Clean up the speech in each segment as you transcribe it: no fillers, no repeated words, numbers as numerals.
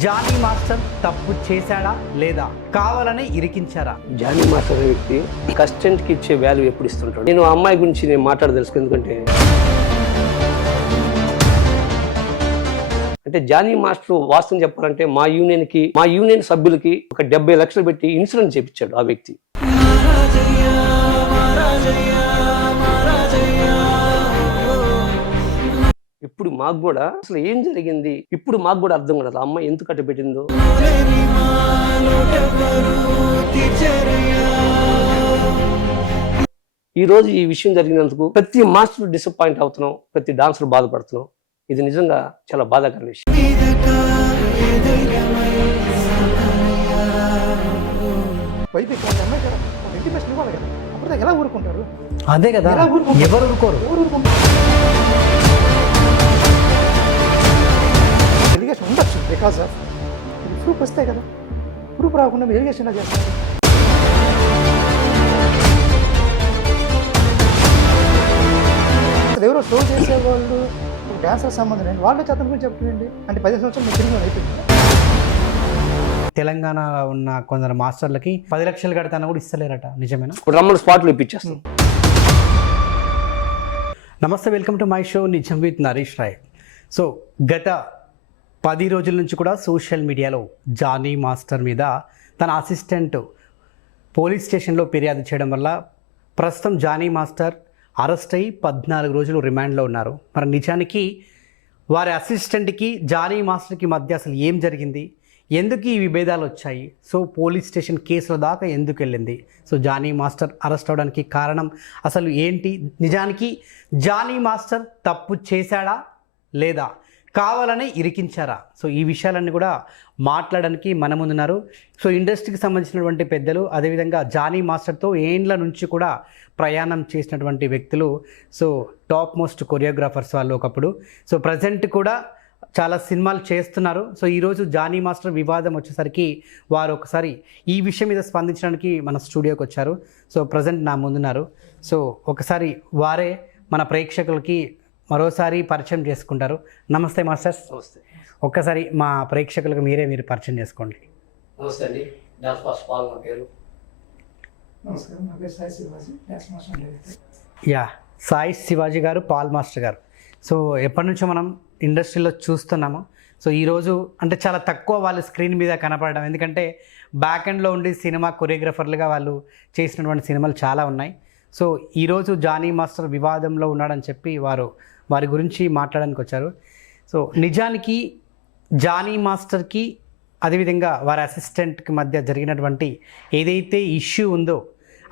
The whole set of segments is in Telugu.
జానీ మాస్టర్ తప్పు చేశాడా లేదా కావాలని ఇరికించారా? జానీ మాస్టర్ అనే వ్యక్తి కస్టెంట్కి ఇచ్చే వాల్యూ ఎప్పుడు ఇస్తుంటాడు. నేను ఆ అమ్మాయి గురించి నేను మాట్లాడదలుచుకో, ఎందుకంటే జానీ మాస్టర్ వాస్తవం చెప్పాలంటే మా యూనియన్ సభ్యులకి ఒక 70 లక్షలు పెట్టి ఇన్సూరెన్స్ చేయించాడు ఆ వ్యక్తి. ఇప్పుడు మాకు కూడా అసలు ఏం జరిగింది, ఇప్పుడు మాకు కూడా అర్థం కాదు ఆ అమ్మాయి ఎందుకు అట్ట పెట్టిందో. ఈ రోజు ఈ విషయం జరిగినందుకు ప్రతి మాస్టర్ డిసప్పాయింట్ అవుతున్నాం, ప్రతి డాన్సర్ బాధపడుతున్నాం. ఇది నిజంగా చాలా బాధాకర విషయం. ఎలా ఊరుకుంటారు? అదే కదా, ఎవరు ఊరుకోరు. ఎలిగేషన్ ఉండొచ్చు బికాజ్ ఆఫ్ ప్రూఫ్ వస్తే కదా. ప్రూఫ్ రాకుండా మీరు ఎలిగేషన్ ఎలా చేస్తారు? అసలు ఎవరో షో చేసేవాళ్ళు డ్యాన్సర్ సంబంధం లేని వాళ్ళ చేతన గురించి చెప్తుందండి. అంటే 10 సంవత్సరాలు మీకు తిరిగి అయిపోయింది. తెలంగాణలో ఉన్న కొందరు మాస్టర్లకి 10 లక్షలు కడతాను కూడా ఇస్తలేరట, నిజమేనా? రమ్మని స్పాట్లో ఇప్పించేస్తాం. నమస్తే, వెల్కమ్ టు మై షో నిజం విత్ నరేష్ రాయ్. సో గత 10 రోజుల నుంచి కూడా సోషల్ మీడియాలో జానీ మాస్టర్ మీద తన అసిస్టెంట్ పోలీస్ స్టేషన్లో ఫిర్యాదు చేయడం వల్ల ప్రస్తుతం జానీ మాస్టర్ అరెస్ట్ అయ్యి 14 రోజులు రిమాండ్లో ఉన్నారు. మరి నిజానికి వారి అసిస్టెంట్కి జానీ మాస్టర్కి మధ్య అసలు ఏం జరిగింది, ఎందుకు ఈ విభేదాలు వచ్చాయి, సో పోలీస్ స్టేషన్ కేసుల దాకా ఎందుకు వెళ్ళింది, సో జానీ మాస్టర్ అరెస్ట్ అవడానికి కారణం అసలు ఏంటి, నిజానికి జానీ మాస్టర్ తప్పు చేశాడా లేదా కావాలని ఇరికించారా, సో ఈ విషయాలన్నీ కూడా మాట్లాడడానికి మన ముందున్నారు. సో ఇండస్ట్రీకి సంబంధించినటువంటి పెద్దలు, అదేవిధంగా జానీ మాస్టర్తో ఏండ్ల నుంచి కూడా ప్రయాణం చేసినటువంటి వ్యక్తులు, సో టాప్ మోస్ట్ కొరియోగ్రాఫర్స్ వాళ్ళు ఒకప్పుడు. సో ప్రజెంట్ కూడా చాలా సినిమాలు చేస్తున్నారు. సో ఈరోజు జానీ మాస్టర్ వివాదం వచ్చేసరికి వారు ఒకసారి ఈ విషయం మీద స్పందించడానికి మన స్టూడియోకి వచ్చారు. సో ప్రజెంట్ నా ముందున్నారు. సో ఒకసారి వారే మన ప్రేక్షకులకి మరోసారి పరిచయం చేసుకుంటారు. నమస్తే మాస్టర్స్. నమస్తే. ఒక్కసారి మా ప్రేక్షకులకు మీరు పరిచయం చేసుకోండి. నమస్తే అండి, డాన్స్ మాస్టర్ పాల్ నా పేరు. నమస్కారం, నా పేరు Sai Shivaji, dance master. Yeah, Sai Shivaji గారు, పాల్ మాస్టర్ గారు. సో ఎప్పటి నుంచో మనం ఇండస్ట్రీలో చూస్తున్నాము. సో ఈరోజు అంటే చాలా తక్కువ వాళ్ళు స్క్రీన్ మీద కనపడడం, ఎందుకంటే బ్యాక్ ఎండ్లో ఉండి సినిమా కొరియోగ్రఫర్లుగా వాళ్ళు చేసినటువంటి సినిమాలు చాలా ఉన్నాయి. సో ఈరోజు జానీ మాస్టర్ వివాదంలో ఉన్నాడని చెప్పి వారి గురించి మాట్లాడడానికి వచ్చారు. సో నిజానికి జానీ మాస్టర్కి అదేవిధంగా వారి అసిస్టెంట్కి మధ్య జరిగినటువంటి ఏదైతే ఇష్యూ ఉందో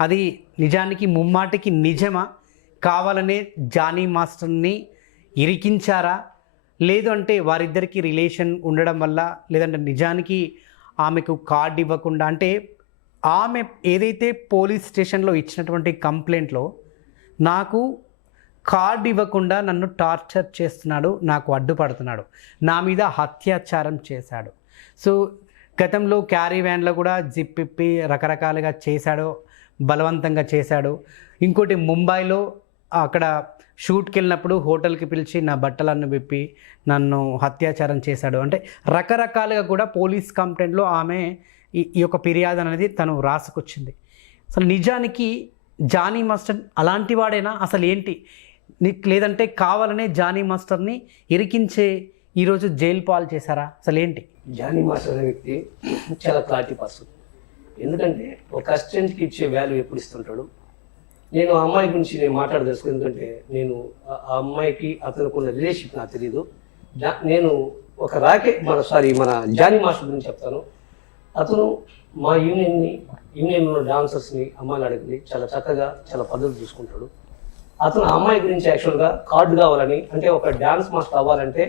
అది నిజానికి ముమ్మాటికి నిజమా, కావాలనే జానీ మాస్టర్ని ఇరికించారా, లేదు అంటే వారిద్దరికి రిలేషన్ ఉండడం వల్ల, లేదంటే నిజానికి ఆమెకు కార్డు ఇవ్వకుండా, అంటే ఆమె ఏదైతే పోలీస్ స్టేషన్లో ఇచ్చినటువంటి కంప్లైంట్లో నాకు కార్డు ఇవ్వకుండా నన్ను టార్చర్ చేస్తున్నాడు, నాకు అడ్డుపడుతున్నాడు, నా మీద అత్యాచారం చేశాడు, సో గతంలో క్యారీ వ్యాన్లో కూడా జిప్పిప్పి రకరకాలుగా చేశాడు, బలవంతంగా చేశాడు. ఇంకోటి ముంబైలో అక్కడ షూట్కి వెళ్ళినప్పుడు హోటల్కి పిలిచి నా బట్టలను విప్పి నన్ను అత్యాచారం చేశాడు. అంటే రకరకాలుగా కూడా పోలీస్ కంప్లైంట్లో ఆమె ఈ యొక్క ఫిర్యాదు అనేది తను రాసుకొచ్చింది. అసలు నిజానికి జానీ మాస్టర్ అలాంటి వాడేనా, అసలు ఏంటి, లేదంటే కావాలనే జానీ మాస్టర్ని ఇరికించే ఈరోజు జైలు పాలు చేశారా, అసలు ఏంటి? జానీ మాస్టర్ అనే వ్యక్తి చాలా క్లారిటీ పర్సన్. ఎందుకంటే ఒక అసిస్టెంట్కి ఇచ్చే వాల్యూ ఎప్పుడు ఇస్తుంటాడు. నేను ఆ అమ్మాయి గురించి నేను మాట్లాడదలుచుకో, ఎందుకంటే నేను ఆ అమ్మాయికి అతనికి ఉన్న రిలేషన్షిప్ నాకు తెలియదు. నేను ఒక మన జానీ మాస్టర్ గురించి చెప్తాను. అతను మా యూనియన్లో డాన్సర్స్ని అమ్మాయిని అడిగింది చాలా చక్కగా, చాలా పద్ధతి చూసుకుంటాడు. అతను ఆ అమ్మాయి గురించి యాక్చువల్గా కార్డు కావాలని, అంటే ఒక డాన్స్ మాస్టర్ అవ్వాలంటే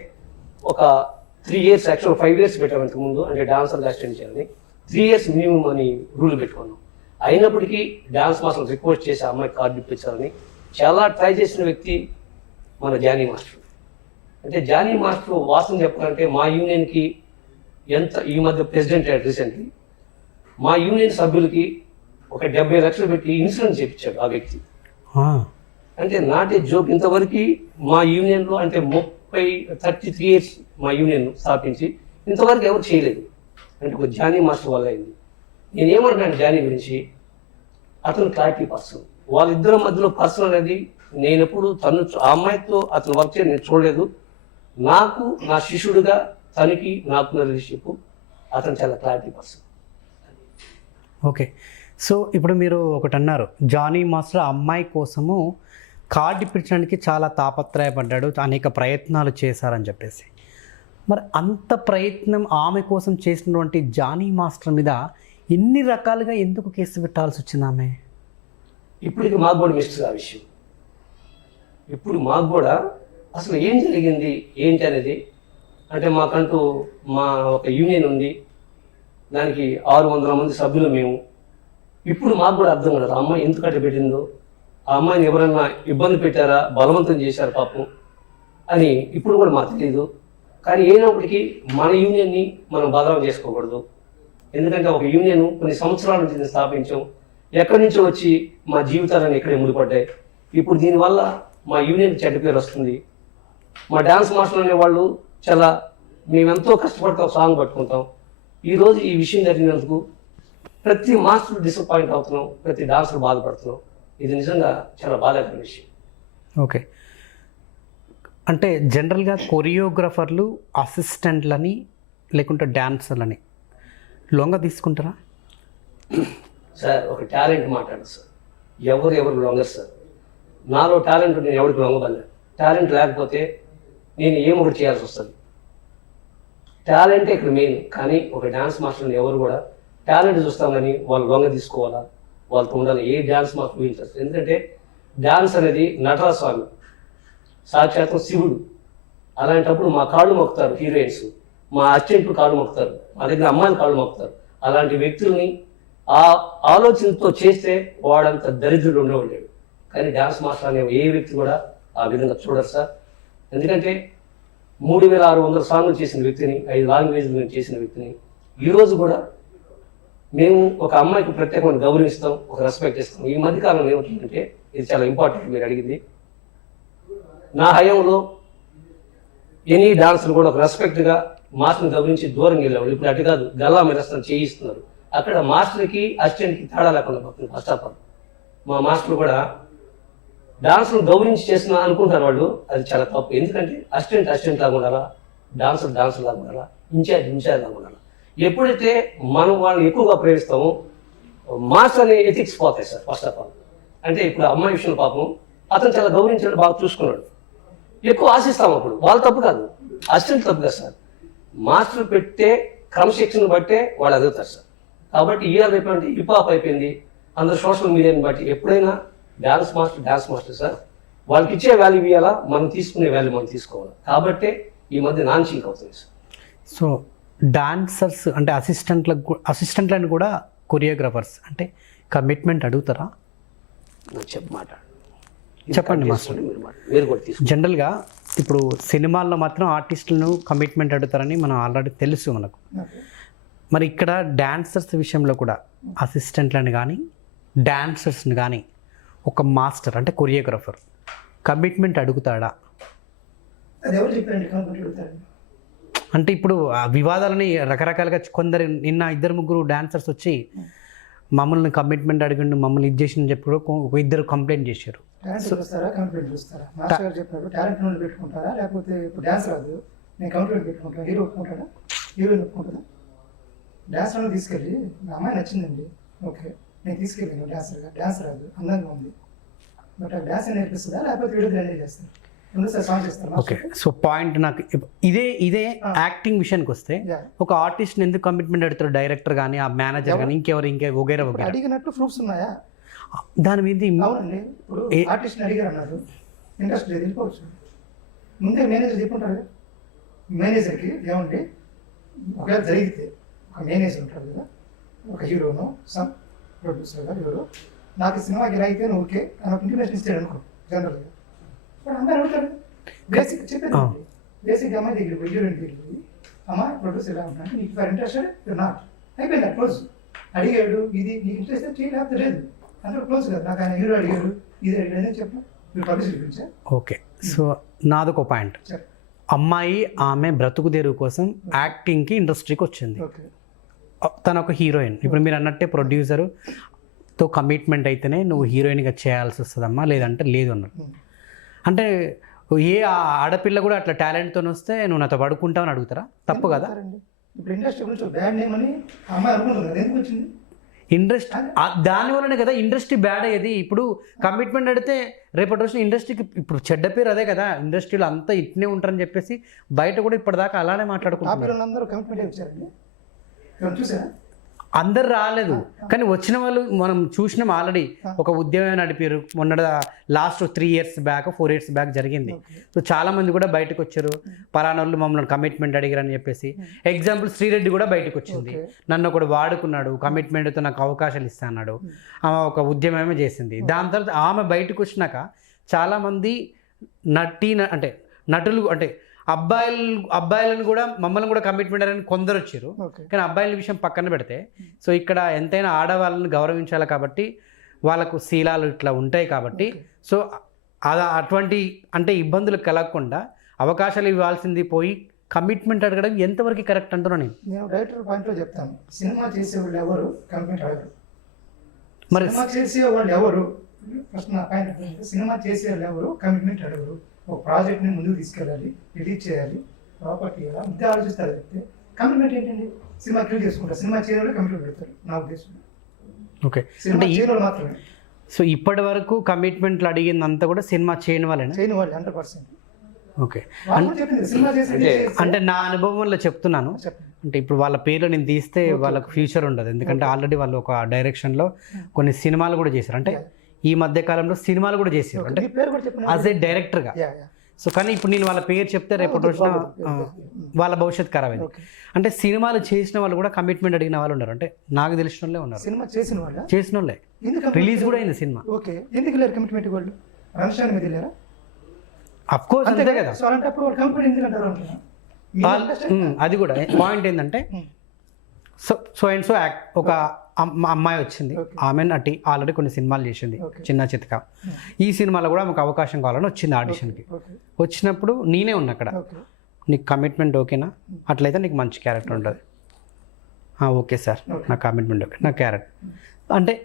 ఒక 3 years, యాక్చువల్ 5 years పెట్టామంత ముందు, అంటే డాన్సర్గా అసిస్టెంట్ చేయాలని 3 years మినిమం అని రూల్ పెట్టుకున్నాం. అయినప్పటికీ డాన్స్ మాస్టర్ రిక్వెస్ట్ చేసి ఆ అమ్మాయి కార్డు ఇప్పించాలని చాలా ట్రై చేసిన వ్యక్తి మన జానీ మాస్టర్. అంటే జానీ మాస్టర్ వాస్తవం చెప్పాలంటే మా యూనియన్కి ఈ మధ్య ప్రెసిడెంట్ రీసెంట్లీ మా యూనియన్ సభ్యులకి ఒక 70 లక్షలు పెట్టి ఇన్సూరెన్స్ చేయించాడు ఆ వ్యక్తి. అంటే నాట్ ఏ జోక్. ఇంతవరకు మా యూనియన్లో అంటే 33 years మా యూనియన్ స్థాపించి ఇంతవరకు ఎవరు చేయలేదు. అంటే ఒక జానీ మాస్టర్ వల్ల అయింది. నేనేమంటున్నాను జానీ గురించి, అతను క్లారిటీ పర్సన్. వాళ్ళిద్దరి మధ్యలో పర్సన్ అనేది నేను ఎప్పుడు ఆ అమ్మాయితో అతను వర్క్ చేయడం నేను చూడలేదు. నాకు నా శిష్యుడిగా తనకి నాకు రిలేషన్షిప్, అతను చాలా క్లారిటీ పర్సన్. ఓకే. సో ఇప్పుడు మీరు ఒకటి అన్నారు, జానీ మాస్టర్ అమ్మాయి కోసము కార్డు ఇప్పించడానికి చాలా తాపత్రయపడ్డాడు, అనేక ప్రయత్నాలు చేశారని చెప్పేసి. మరి అంత ప్రయత్నం ఆమె కోసం చేసినటువంటి జానీ మాస్టర్ మీద ఎన్ని రకాలుగా ఎందుకు కేసు పెట్టాల్సి వచ్చింది ఆమె? ఇప్పటికి మాకు కూడా మిస్టర్ ఆ విషయం. ఇప్పుడు మాకు కూడా అసలు ఏం జరిగింది ఏంటి అనేది, అంటే మాకంటూ మా ఒక యూనియన్ ఉంది, దానికి 600 మంది సభ్యులు మేము. ఇప్పుడు మాకు కూడా అర్థం కాదు ఆ అమ్మాయి ఎందుకు అట్లా పెట్టిందో, ఆ అమ్మాయిని ఎవరన్నా ఇబ్బంది పెట్టారా, బలవంతం చేశారు పాపం అని ఇప్పుడు కూడా మాకు తెలియదు. కానీ అయినప్పటికీ మన యూనియన్ని మనం బదనాం చేసుకోకూడదు. ఎందుకంటే ఒక యూనియన్ కొన్ని సంవత్సరాల నుంచి స్థాపించాం, ఎక్కడి నుంచో వచ్చి మా జీవితాలను ఇక్కడే ముడిపడ్డాయి. ఇప్పుడు దీనివల్ల మా యూనియన్ చెడ్డ పేరు వస్తుంది. మా డ్యాన్స్ మాస్టర్ అనే వాళ్ళు చాలా మేమెంతో కష్టపడతాం, సాంగ్ పట్టుకుంటాం. ఈరోజు ఈ విషయం జరిగినందుకు ప్రతి మాస్టర్ డిసప్పాయింట్ అవుతున్నాం, ప్రతి డాన్సర్ బాధపడుతున్నాం. ఇది నిజంగా చాలా బాధాకర విషయం. ఓకే. అంటే జనరల్గా కొరియోగ్రాఫర్లు అసిస్టెంట్లని లేకుంటే డాన్సర్లని లొంగ తీసుకుంటారా సార్? ఒక టాలెంట్ మాట్లాడదు సార్, ఎవరు లొంగరు సార్. నాలో టాలెంట్ నేను ఎవరికి లొంగబడలేదు. టాలెంట్ లేకపోతే నేను ఏమొకటి చేయాల్సి వస్తుంది. టాలెంటే ఇక్కడ మెయిన్. కానీ ఒక డ్యాన్స్ మాస్టర్ని ఎవరు కూడా టాలెంట్ చూస్తామని వాళ్ళు లొంగ తీసుకోవాలా, వాళ్ళతో ఉండాలి. ఏ డ్యాన్స్ మాస్టర్ ఊహించారు. ఎందుకంటే డ్యాన్స్ అనేది నటరాజస్వామి, సాక్షాత్తు శివుడు. అలాంటప్పుడు మా కాళ్ళు మొక్కుతారు హీరోయిన్స్, మా అసిస్టెంట్లు కాళ్ళు మొక్కుతారు, మా దగ్గర అమ్మాయిలు కాళ్ళు మొక్కుతారు. అలాంటి వ్యక్తుల్ని ఆ ఆలోచనతో చేస్తే వాడంత దరిద్రుడు ఉండేవాడు. కానీ డ్యాన్స్ మాస్టర్ అనే ఏ వ్యక్తి కూడా ఆ విధంగా చూడరు సార్. ఎందుకంటే 3600 సాంగ్లు చేసిన వ్యక్తిని, 5 లాంగ్వేజ్లు నేను చేసిన వ్యక్తిని, ఈరోజు కూడా మేము ఒక అమ్మాయికి ప్రత్యేకమైన గౌరవిస్తాం, ఒక రెస్పెక్ట్ ఇస్తాం. ఈ మధ్యకాలంలో ఏమవుతుందంటే, ఇది చాలా ఇంపార్టెంట్ మీరు అడిగింది, నా హయాంలో ఎనీ డాన్సర్ కూడా ఒక రెస్పెక్ట్గా మాస్టర్ని గౌరవించి దూరంగా వెళ్ళేవాళ్ళు. ఇప్పుడు అటు కాదు, గల్లా మెరస్తాను చేయిస్తున్నారు. అక్కడ మాస్టర్కి అసిస్టెంట్కి తేడా లేకుండా పోతుంది. ఫస్ట్ ఆఫ్ ఆల్ మా మాస్టర్ కూడా డాన్స్ను గౌరవించి చేస్తున్నా అనుకుంటారు వాళ్ళు, అది చాలా తప్పు. ఎందుకంటే అసిస్టెంట్ లాగా ఉండాలా, డాన్సర్ లాగా ఉండాలా, ఇన్ఛార్జ్ లాగా ఉండాలా. ఎప్పుడైతే మనం వాళ్ళని ఎక్కువగా ప్రేమిస్తామో మాస్టర్ అనే ఎథిక్స్ పోతాయి సార్. ఫస్ట్ ఆఫ్ ఆల్ అంటే ఇప్పుడు అమ్మాయి విషయంలో పాపం అతను చాలా గౌరవించాడు, బాగా చూసుకున్నాడు, ఎక్కువ ఆశిస్తాం. అప్పుడు వాళ్ళ తప్పు కాదు, అసిస్టెంట్ తప్పు కదా సార్. మాస్టర్ పెట్టే క్రమశిక్షణ బట్టే వాళ్ళు ఎదుగుతారు సార్. కాబట్టి ఇయర్ రేపు హిప్ హాప్ అయిపోయింది, అందరు సోషల్ మీడియాని బట్టి ఎప్పుడైనా డాన్స్ మాస్టర్ సార్. వాళ్ళకి ఇచ్చే వాల్యూ ఇవ్వాలా, మనం తీసుకునే వాల్యూ మనం తీసుకోవాలి. కాబట్టే ఈ మధ్య నాన్సింగ్ అవుతుంది సార్. సో డాన్సర్స్ అంటే అసిస్టెంట్లను కూడా కొరియోగ్రాఫర్స్ అంటే కమిట్మెంట్ అడుగుతారా? చెప్పండి మాస్టర్. మీరు కూడా తీసుకు. జనరల్గా ఇప్పుడు సినిమాల్లో మాత్రం ఆర్టిస్టులను కమిట్మెంట్ అడుగుతారని మనం ఆల్రెడీ తెలుసు మనకు. మరి ఇక్కడ డాన్సర్స్ విషయంలో కూడా అసిస్టెంట్లను కానీ డాన్సర్స్ని కానీ ఒక మాస్టర్ అంటే కొరియోగ్రాఫర్ కమిట్మెంట్ అడుగుతాడా? అది ఎవరు చెప్పారండి కమిట్మెంట్ అడుగుతారు? అంటే ఇప్పుడు ఆ వివాదాలని రకరకాలుగా కొందరు నిన్న 2-3 డాన్సర్స్ వచ్చి మమ్మల్ని కమిట్మెంట్ అడిగిండు, మమ్మల్ని ఇది చేసిందని చెప్పి కూడా ఒక 2 కంప్లైంట్ చేశారు. టాలెంట్ చూస్తారా, కమిట్మెంట్ చూస్తారా? మాస్టర్ గారు చెప్పినప్పుడు టాలెంట్ నుండి పెట్టుకుంటారా, లేకపోతే ఇప్పుడు డ్యాన్స్ రాదు నేను కమిట్మెంట్ పెట్టుకుంటాను, హీరో ఒప్పుకుంటాడా, హీరోయిన్ ఒప్పుకుంటుందా? డాన్సర్ని తీసుకెళ్ళి నా అమ్మాయి నచ్చిందండి, ఓకే నేను తీసుకెళ్ళాను డాన్సర్గా, డాన్స్ రాదు అందంగా ఉంది, బట్ ఆ డాన్స్ నేర్పిస్తుందా లేకపోతే వీడియో గ్రైండ్ చేస్తారు, రెండుసారి సాంగ్ చేస్తారు. ఓకే. సో పాయింట్ నాకు ఇదే యాక్టింగ్ విషయానికి వస్తే ఒక ఆర్టిస్ట్ని ఎందుకు కమిట్మెంట్ అడుగుతారు? డైరెక్టర్ కానీ ఆ మేనేజర్ కానీ ఇంకే వగైరా అడిగినట్టు ప్రూఫ్స్ ఉన్నాయా దాని మీద? అవునండి. ఇప్పుడు ఆర్టిస్ట్ని అడిగారు అన్నారు, ఇండస్ట్రీ వెళ్ళిపోవచ్చు. ముందే మేనేజర్ చెప్పుంటారు కదా, మేనేజర్కి ఏమండి ఒకవేళ జరిగితే ఒక మేనేజర్ ఉంటారు కదా, ఒక హీరోను సమ్ ప్రొడ్యూసర్గా హీరో నాకు సినిమాకి ఇలా అయితే ఓకే అని ఒక ఇంటిమేషన్ ఇస్తాడు అనుకో జనరల్గా. ఇప్పుడు అమ్మాయి అడుగుతారు, బేసిక్ చెప్పేది బేసిక్ అమ్మాయి దగ్గర పోయి హీరోయిన్ దగ్గర పోయి అమ్మాయి ప్రొడ్యూసర్ ఎలా ఉంటాను నీకు ఫర్ ఇంట్రెస్టెడ్ యూ నాట్ అయిపోయింది క్లోజ్. అడిగాడు ఇది నీకు ఇంట్రెస్ట్ చేయి లేకపోతే లేదు, అందరూ క్లోజ్ కదా. నాకు ఆయన హీరో అడిగాడు ఇది అడిగాడు అని చెప్పిన మీరు పబ్లిసిటీ గురించా? ఓకే. సో నాదొక పాయింట్, అమ్మాయి ఆమె బ్రతుకు తెరువు కోసం యాక్టింగ్కి ఇండస్ట్రీకి వచ్చింది. ఓకే. తను ఒక హీరోయిన్. ఇప్పుడు మీరు అన్నట్టే ప్రొడ్యూసర్తో కమిట్మెంట్ అయితేనే నువ్వు హీరోయిన్గా చేయాల్సి వస్తుందమ్మా, లేదంటే లేదు అన్నారు. అంటే ఏ ఆడపిల్ల కూడా అట్లా టాలెంట్తో వస్తే నువ్వు నాతో పడుకుంటావు అని అడుగుతారా? తప్పు కదా. ఇప్పుడు ఇండస్ట్రీ గురించి బ్యాడ్ నేమ్ అని అమ్మాయి అనుకుంటుంది కదా, ఎందుకు వచ్చింది? ఇండస్ట్రీ దానివల్లనే కదా ఇండస్ట్రీ బ్యాడ్ అయ్యేది. ఇప్పుడు కమిట్మెంట్ అడిగితే రేపటి రోజున ఇండస్ట్రీకి ఇప్పుడు చెడ్డ పేరు అదే కదా. ఇండస్ట్రీలో అంతా ఇట్నే ఉంటారని చెప్పేసి బయట కూడా ఇప్పటిదాకా అలానే మాట్లాడుకుంటున్నారు. అందరూ కమిట్మెంట్ ఇచ్చారండి, చూసారా? అందరు రాలేదు, కానీ వచ్చిన వాళ్ళు మనం చూసినాం ఆల్రెడీ. ఒక ఉద్యమం నడిపారు మొన్న last 3 years back 4 years back జరిగింది. సో చాలా మంది కూడా బయటకు వచ్చారు, పలానా వాళ్ళు మమ్మల్ని కమిట్మెంట్ అడిగారని చెప్పేసి. ఎగ్జాంపుల్ శ్రీరెడ్డి కూడా బయటకు వచ్చింది, నన్ను ఒకడు వాడుకున్నాడు, కమిట్మెంట్తో నాకు అవకాశాలు ఇస్తా అన్నాడు, ఆమె ఒక ఉద్యమమే చేసింది. దాని తర్వాత ఆమె బయటకు వచ్చినాక చాలామంది నటులు అంటే అబ్బాయిలను కూడా మమ్మల్ని కూడా కమిట్మెంట్ అని కొందరు వచ్చారు. కానీ అబ్బాయిల విషయం పక్కన పెడితే, సో ఇక్కడ ఎంతైనా ఆడవాళ్ళని గౌరవించాలి కాబట్టి వాళ్ళకు శీలాలు ఇట్లా ఉంటాయి కాబట్టి, సో అటువంటి అంటే ఇబ్బందులు కలగకుండా అవకాశాలు ఇవ్వాల్సింది పోయి కమిట్మెంట్ అడగడం ఎంతవరకు కరెక్ట్ అంటున్నాను నేను డైరెక్టర్ పాయింట్లో చెప్తాను. సినిమా చేసేవాళ్ళు ఎవరు కమిట్మెంట్ అడగరు. మరి సినిమా చేసేవాళ్ళు ఎవరు ఫస్ట్ నా పాయింట్, సినిమా చేసేవాళ్ళు ఎవరు కమిట్మెంట్ అడగరు. ఒక ప్రాజెక్ట్ని ముందుకు తీసుకెళ్ళాలి, రిలీజ్ చేయాలి, ప్రాపర్టీ ఇవ్వాలి, ఇంతే ఆలోచిస్తారు. చెప్తే కమిట్మెంట్ ఏంటండి? సినిమా క్లియర్ చేసుకుంటారు, సినిమా చేయాలి కమిట్మెంట్ పెడతారు నా ఉద్దేశం. ఓకే, సినిమా చేయడం మాత్రమే. సో ఇప్పటి వరకు కమిట్మెంట్లు అడిగిందంతా కూడా సినిమా చేయని వాళ్ళే 100%. ఓకే, సినిమా చేసి అంటే నా అనుభవంలో చెప్తున్నాను. అంటే ఇప్పుడు వాళ్ళ పేర్లు నేను తీస్తే వాళ్ళకు ఫ్యూచర్ ఉండదు, ఎందుకంటే ఆల్రెడీ వాళ్ళు ఒక డైరెక్షన్లో కొన్ని సినిమాలు కూడా చేశారు. అంటే ఈ మధ్య కాలంలో సినిమాలు కూడా చేశారు, అంటే యాజ్ ఏ డైరెక్టర్గా. సో కానీ ఇప్పుడు నేను వాళ్ళ పేరు చెప్తే రేపటి రోజున వాళ్ళ భవిష్యత్తు ఖరాబ్ అయింది. అంటే సినిమాలు చేసిన వాళ్ళు కూడా కమిట్మెంట్ అడిగిన వాళ్ళు ఉన్నారు, అంటే నాకు తెలిసిన వాళ్ళే ఉన్నారు. సినిమా చేసిన వాళ్ళే రిలీజ్ కూడా అయింది సినిమా. ఓకే, ఎందుకు లేరు కమిట్మెంట్ వాళ్ళు? అనుష్ఠానం మీద లేరా? అఫ్ కోర్స్ అంతే కదా. సో అలాంటప్పుడు వాళ్ళు కమిట్మెంట్ ఎందుకు అంటారు అంటున్నా. అది కూడా పాయింట్ ఏంటంటే, సో అండ్ సో యాక్ట్ ఒక అమ్మాయి వచ్చింది, ఆమె నటి ఆల్రెడీ కొన్ని సినిమాలు చేసింది, చిన్న చితక. ఈ సినిమాలో కూడా ఆమెకు అవకాశం కావాలని వచ్చింది ఆడిషన్కి. వచ్చినప్పుడు నేనే ఉన్నా అక్కడ. నీకు కమిట్మెంట్ ఓకేనా? అట్లయితే నీకు మంచి క్యారెక్టర్ ఉంటుంది. ఓకే సార్, నా కమిట్మెంట్ ఓకే, నా క్యారెక్టర్ అంటే